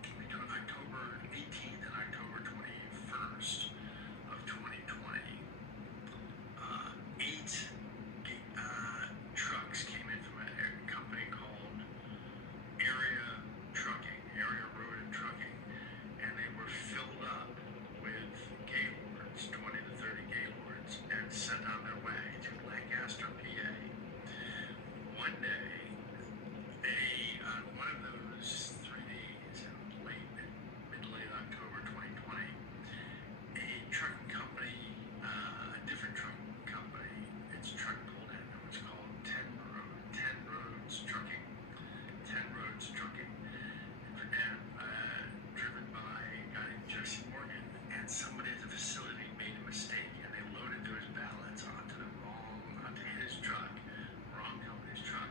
between October 18th and October 21st of 2020. Eight trucks came in from a company called Area Road and Trucking, and they were filled up with Gaylords, 20 to 30 Gaylords, and sent on their way to Lancaster, PA. One day, on one of those 3 days in mid to late October 2020, a trucking company, a different trucking company, its truck pulled in. It was called 10 Roads Trucking. 10 Roads Trucking. And driven by a guy named Jesse Morgan. And somebody at the facility made a mistake, and they loaded those ballots onto his truck, wrong company's truck.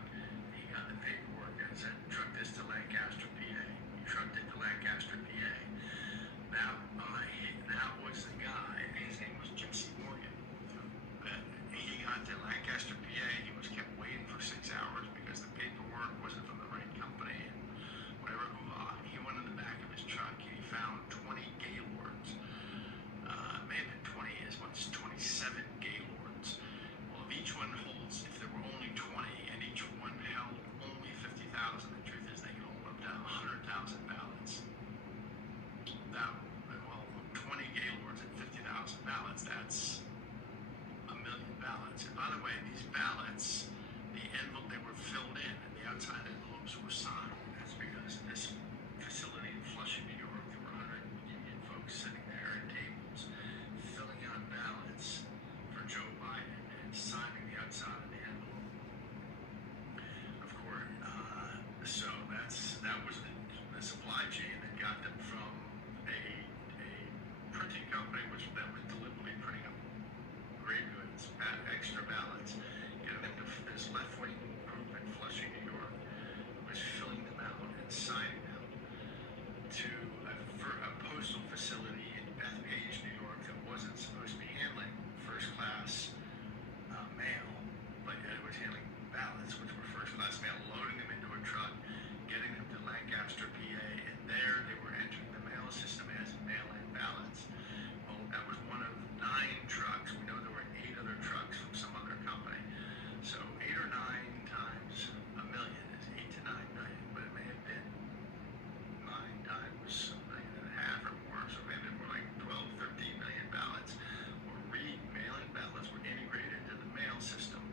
He got the paperwork and said, truck this to Lancaster, PA. He trucked it to Lancaster, PA. That was the guy, his name was Jesse Morgan. He got to Lancaster, PA. He was kept waiting for 6 hours because the paperwork wasn't from the right company and whatever. He went in the back of his truck and he found 20 Gaylords. May have been 20, as much as 27 Gaylords. Well, if each one holds, if there were only 20 and each one held only 50,000, the truth is they can hold up to 100,000 ballots. 20 Gaylords and 50,000 ballots, that's a million ballots. And by the way, these ballots, the envelope, they were filled in and the outside envelopes were signed. That's because in this facility in Flushing, New York, there were 100 union folks sitting there at tables filling out ballots for Joe Biden and signing the outside of the envelope. Of course, so that was the supply chain that got them from a printing company that was deliberately printing up grade goods, extra ballots, getting them to this left-wing group in Flushing, New York, was filling them out and signing them to a postal facility in Bethpage, New York, that wasn't supposed to be handling first-class mail, but it was handling ballots, which were first-class mail, loading them into a truck, getting them to Lancaster, PA, and there they were entering the mail system as mail-in ballots. Well, that was one of 9 trucks. We know there were 8 other trucks from some other company. So 8 or 9 times a million is 8 to 9 million, but it may have been 9 times $1.5 million or more. So maybe more like 12, 13 million ballots were mail-in ballots were integrated into the mail system.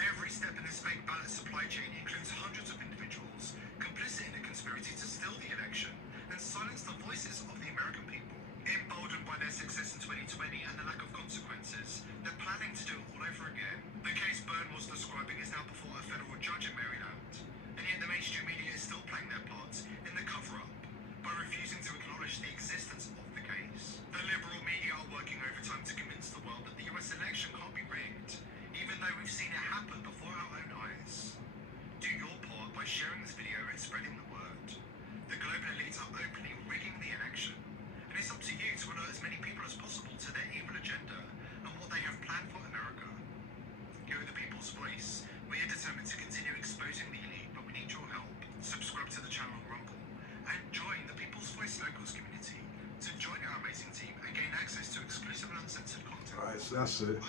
Every step in this fake ballot supply chain includes hundreds of individuals complicit in a conspiracy to steal the election and silence the voices of the American people. Emboldened by their success in 2020 and the lack of consequences, they're planning to do it all over again. The case Byrne was describing is now before a federal judge in Maryland, and yet the mainstream media is still playing their parts in the cover-up by refusing to acknowledge the existence of the case. The liberal media are working overtime to convince the world that the US election can't be rigged, even though we've seen it happen before our own eyes. Do your part by sharing this video and spreading the word. The global elites are openly rigging the election, and it's up to you to alert as many people as possible to their evil agenda and what they have planned for America. You're the people's voice. We are determined to continue exposing the elite, but we need your help. Subscribe to the channel on Rumble and join the People's Voice Locals community to join our amazing team and gain access to exclusive and uncensored content. All right, so that's it.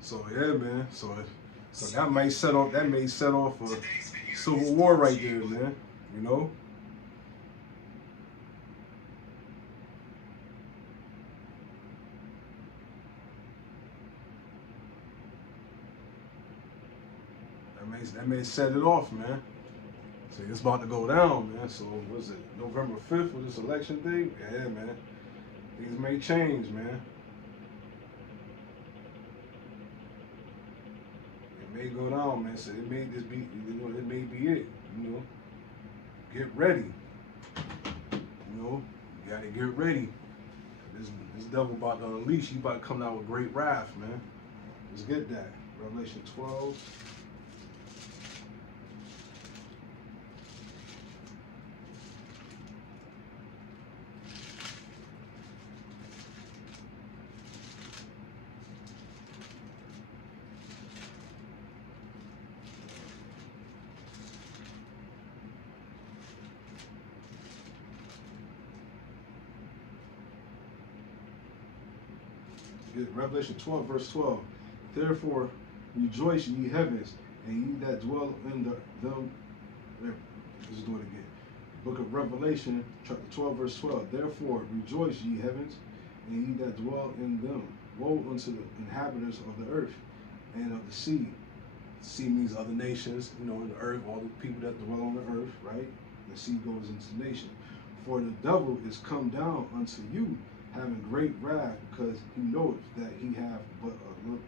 So yeah, man. So that may set off a civil war right there, man. You know. That man set it off, man. So it's about to go down, man. So was it November 5th was this election day? Yeah, man. Things may change, man. It may go down, man. So it may just be, it may be it. Get ready. You gotta get ready. This devil about to unleash. He about to come out with great wrath, man. Let's get that. Revelation 12. Revelation 12, verse 12. Therefore, rejoice, ye heavens, and ye that dwell in them. Let's do it again. Book of Revelation, chapter 12, verse 12. Therefore, rejoice, ye heavens, and ye that dwell in them. Woe unto the inhabitants of the earth and of the sea. The sea means other nations, in the earth, all the people that dwell on the earth, right? The sea goes into the nation. For the devil is come down unto you, having great wrath, because he knoweth that he have but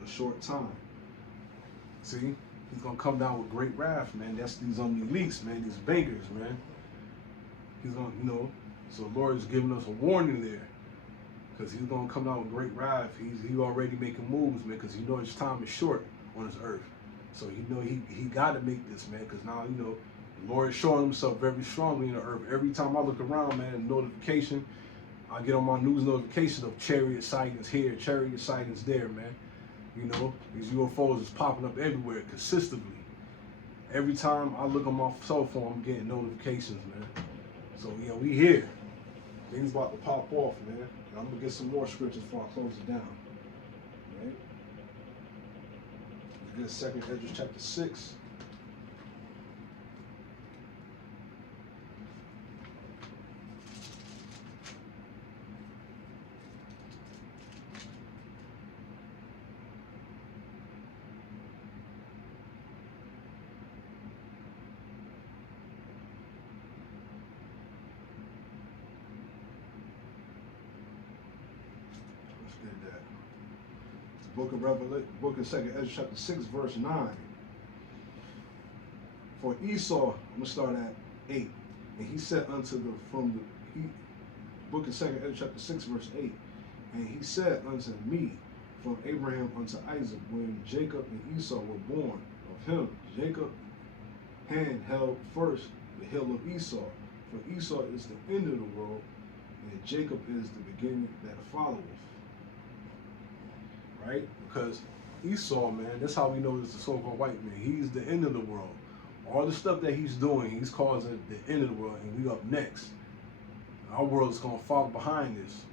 a short time. See, he's gonna come down with great wrath, man. That's these elites, man, these bankers, man. He's gonna, so the Lord is giving us a warning there, because he's gonna come down with great wrath. He already making moves, man, because his time is short on this earth. So he got to make this, man, because now the Lord is showing himself very strongly in the earth. Every time I look around, man, notification. I get on my news notification of chariot sightings here, chariot sightings there, man. These UFOs is popping up everywhere consistently. Every time I look on my cell phone, I'm getting notifications, man. So, we here. Things about to pop off, man. I'm going to get some more scriptures before I close it down. Right? Let's get 2nd Ezra chapter 6. Book of Revelation, book of 2nd Ezra chapter 6, verse 9. For Esau, I'm gonna start at 8. And he said unto book of 2nd Ezra chapter 6, verse 8. And he said unto me, from Abraham unto Isaac, when Jacob and Esau were born of him, Jacob's hand held first the hill of Esau. For Esau is the end of the world, and Jacob is the beginning that followeth. Right? Because Esau, man, that's how we know it's the so-called white man. He's the end of the world. All the stuff that he's doing, he's causing the end of the world, and we up next. Our world is going to follow behind this.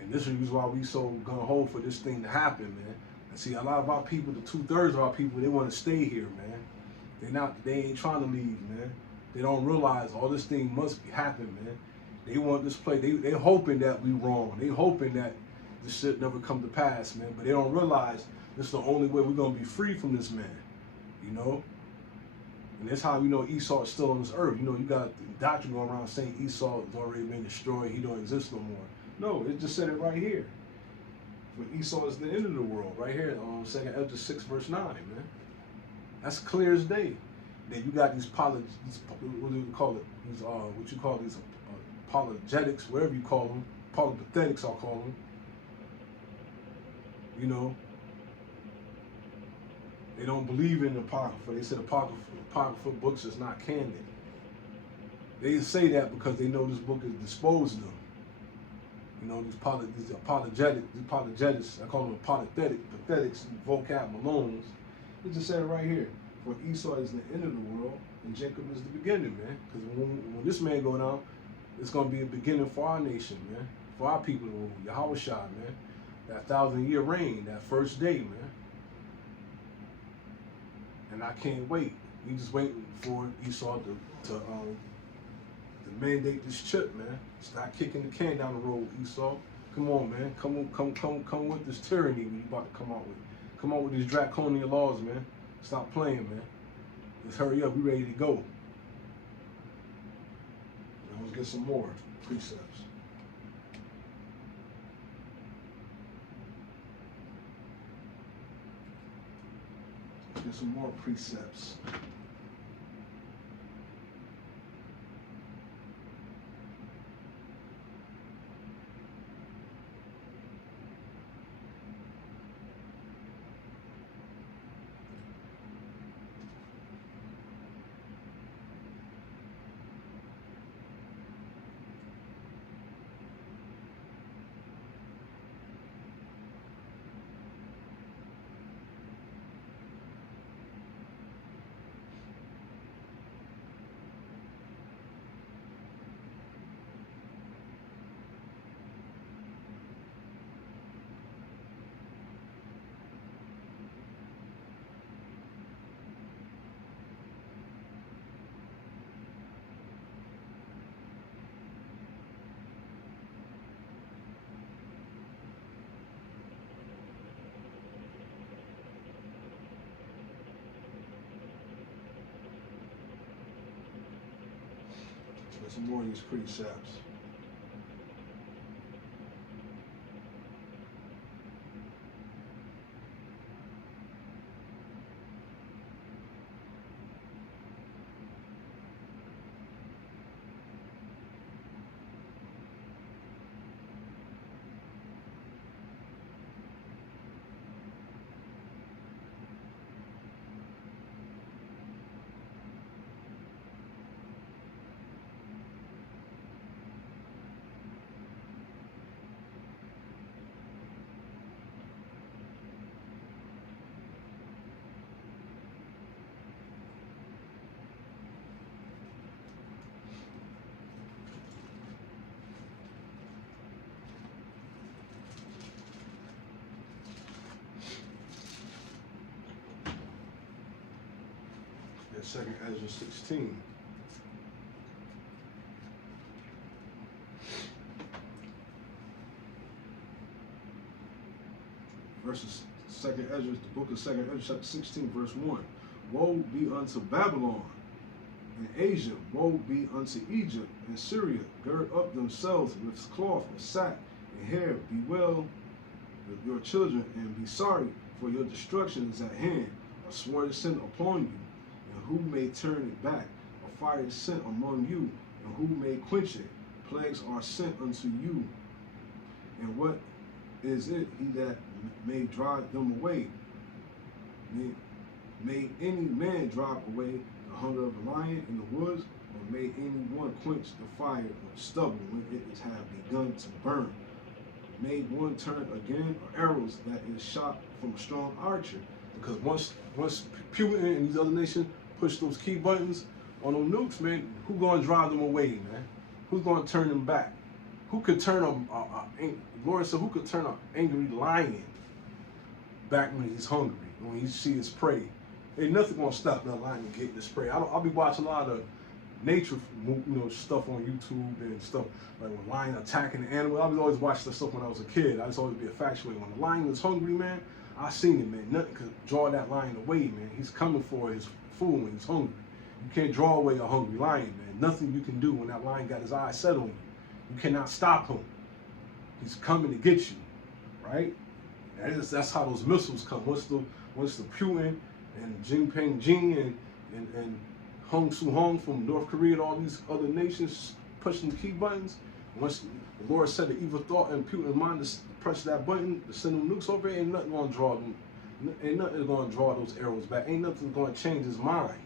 And this is why we so gung-ho for this thing to happen, man. And see, a lot of our people, the 2/3 of our people, they want to stay here, man. They ain't trying to leave, man. They don't realize all this thing must happen, man. They want this play. They hoping that we wrong. They hoping that this shit never come to pass, man. But they don't realize this is the only way we're gonna be free from this man, And that's how Esau is still on this earth. You got the doctrine going around saying Esau has already been destroyed. He don't exist no more. No, it just said it right here. For Esau is the end of the world, right here on 2nd Ezra 6, verse 9, man. That's clear as day. Then you got these what do you call it? These apologetics, whatever you call them, apologetics, I'll call them. They don't believe in the Apocrypha. They said Apocrypha books is not canon. They say that because they know this book is disposed of. These apologetics, I call them pathetics, vocab Malones. It just said it right here. For Esau is the end of the world, and Jacob is the beginning, man. Because when this man go down, it's going to be a beginning for our nation, man. For our people to rule. Yahweh Shai, man. That 1,000-year reign, that first day, man. And I can't wait. We just waiting for Esau to mandate this chip, man. Stop kicking the can down the road, Esau. Come on, man. Come with this tyranny we about to come out with. Come out with these draconian laws, man. Stop playing, man. Let's hurry up. We ready to go. Now let's get some more precepts. Let's get some more precepts. Get some more of these precepts. Second Ezra 16. Verses Second Ezra, the book of Second Ezra, chapter 16, verse 1. Woe be unto Babylon and Asia, woe be unto Egypt and Syria. Gird up themselves with cloth of sack and hair. Bewail your children and be sorry, for your destruction is at hand. A sword is sent upon you, and who may turn it back? A fire is sent among you, and who may quench it? Plagues are sent unto you, and what is it he that may drive them away? May any man drive away the hunger of the lion in the woods, or may any one quench the fire of stubble when it is have begun to burn? May one turn again arrows that is shot from a strong archer? Because once Putin and these other nations push those key buttons on them nukes, man, who gonna drive them away, man? Who's gonna turn them back? Who could turn Lord said, who could turn an angry lion back when he's hungry, when he sees his prey? Ain't nothing gonna stop that lion from getting this prey. I'll be watching a lot of nature, stuff on YouTube and stuff like when lion attacking the animal. I was always watching that stuff when I was a kid. I just always be infatuated. When the lion is hungry, man, I seen it, man. Nothing could draw that lion away, man. He's coming for his food when he's hungry. You can't draw away a hungry lion, man. Nothing you can do when that lion got his eyes set on you. You cannot stop him. He's coming to get you, right? That's how those missiles come. Once the Putin and Jinping and Hong Soo-hong from North Korea and all these other nations pushing the key buttons, once the Lord said the evil thought in Putin's mind to press that button to send them nukes over, ain't nothing gonna draw them. Ain't nothing gonna draw those arrows back. Ain't nothing gonna change his mind.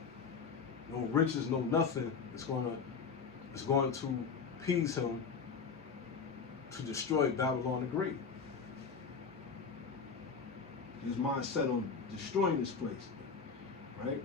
No riches, no nothing. It's going to appease him to destroy Babylon the Great. His mind set on destroying this place, right?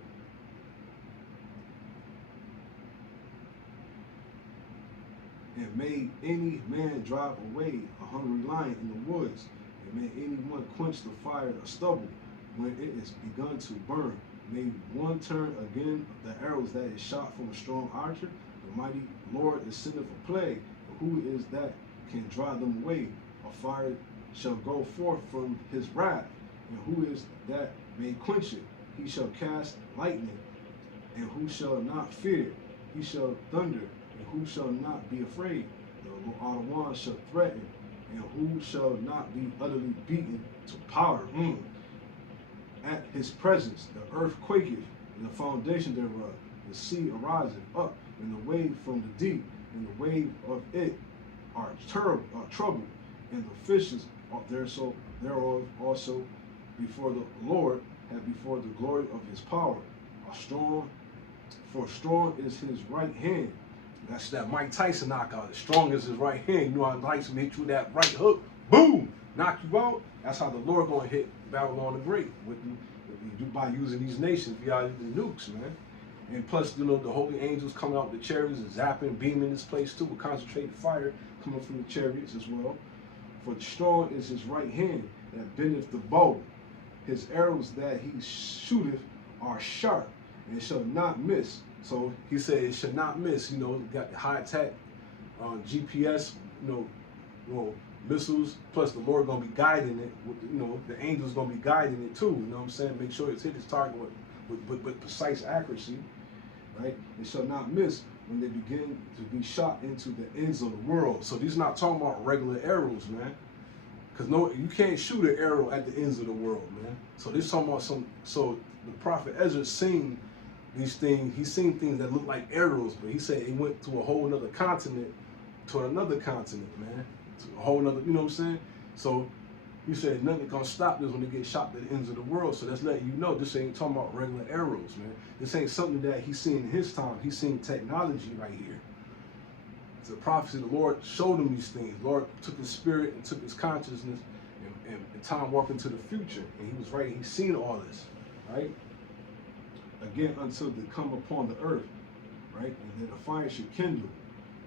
And may any man drive away a hungry lion in the woods, and may anyone quench the fire of stubble when it is begun to burn. May one turn again the arrows that is shot from a strong archer. The mighty Lord is sending for plague. Who is that can drive them away? A fire shall go forth from his wrath. And who is that may quench it? He shall cast lightning and who shall not fear? He shall thunder, and who shall not be afraid? The Lord shall threaten, and who shall not be utterly beaten to powder? At his presence, the earth quaketh, and the foundation thereof. The sea ariseth up, and the wave from the deep, and the wave of it are troubled, and the fishes thereof also before the Lord, and before the glory of his power, are strong. For strong is his right hand. That's that Mike Tyson knockout. As strong as his right hand. You know how Tyson hit you with that right hook, boom, knock you out. That's how the Lord gonna hit Babylon the Great by using these nations via the nukes, man. And plus, you know, the holy angels coming out with the chariots and zapping, beaming this place too, with concentrated fire coming from the chariots as well. For strong is his right hand that bendeth the bow. His arrows that he shooteth are sharp, and it shall not miss. So he said it should not miss. You know, got the high tech GPS, you know, missiles. Plus, the Lord gonna be guiding it. You know, the angels gonna be guiding it too. You know what I'm saying? Make sure it's hit its target with precise accuracy. Right? It shall not miss when they begin to be shot into the ends of the world. So these not talking about regular arrows, man. Because no, you can't shoot an arrow at the ends of the world, man. So this talking about some. So the prophet Ezra seen these things. He seen things that look like arrows, but he said he went to a whole another continent, man, to a whole another. You know what I'm saying? So he said nothing gonna stop this when they get shot at the ends of the world. So that's letting you know this ain't talking about regular arrows, man. This ain't something that he's seen in his time. He's seen technology right here. It's a prophecy. The Lord showed him these things. The Lord took his spirit and took his consciousness and time warped into the future. And he was right. He's seen all this, right? Again, until they come upon the earth, right? And then the fire should kindle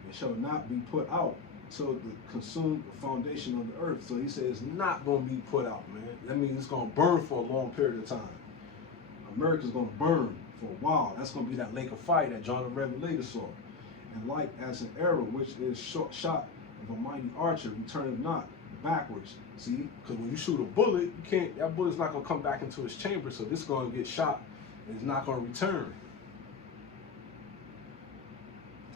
and shall not be put out till the consume the foundation of the earth. So he said it's not going to be put out, man. That means it's going to burn for a long period of time. America's going to burn for a while. That's going to be that lake of fire that John the Revelator saw. And like as an arrow which is shot of a mighty archer, returneth not backwards. See, because when you shoot a bullet, you can't. That bullet's not going to come back into its chamber. So this is going to get shot and it's not going to return.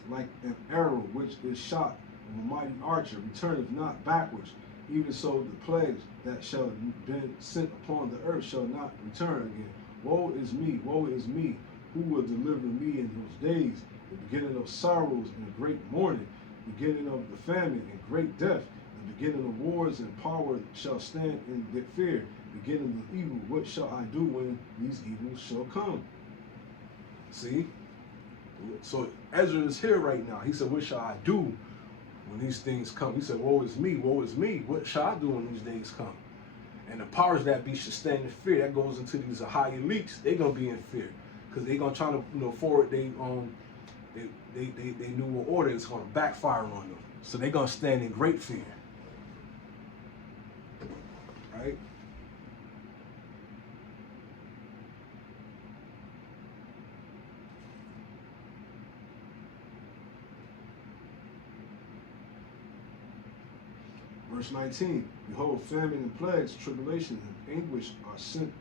Like an arrow which is shot of a mighty archer, returneth not backwards. Even so, the plagues that shall be sent upon the earth shall not return again. Woe is me, who will deliver me in those days? The beginning of sorrows and great mourning, beginning of the famine and great death, the beginning of wars and power shall stand in the fear, beginning of evil. What shall I do when these evils shall come? See? So Ezra is here right now. He said, what shall I do when these things come? He said, woe is me, what shall I do when these days come? And the powers that be should stand in fear. That goes into these high elites. They're gonna be in fear because they're gonna try to, forward they new world order. It's gonna backfire on them. So they're gonna stand in great fear. Right? Verse 19, behold, famine and plagues, tribulation and anguish are sent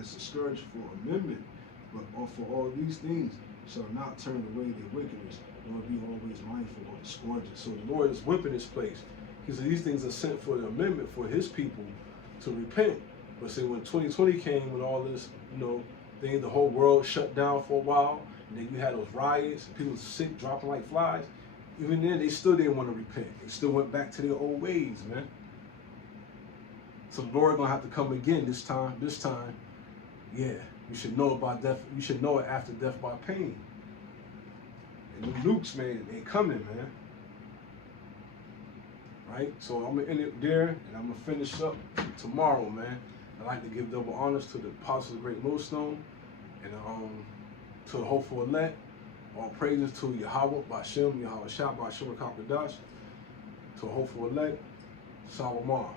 as a scourge for amendment, but for all these things shall not turn away their wickedness, nor be always mindful of the scourges. So the Lord is whipping his place. He said these things are sent for the amendment for his people to repent. But see, when 2020 came with all this, thing, the whole world shut down for a while, and then you had those riots, and people were sick, dropping like flies. Even then, they still didn't want to repent. They still went back to their old ways, man. So the Lord gonna have to come again this time. Yeah, you should know about death. You should know it after death by pain. And the nukes, man, they coming, man. Right? So I'm gonna end it there, and I'm gonna finish up tomorrow, man. I'd like to give double honors to the apostles of the Great Millstone, and to the hopeful elect. All praises to Yahweh, Bashem, Yahweh Shah, Bashem, Kakadash, to a hopeful elect, Salomon.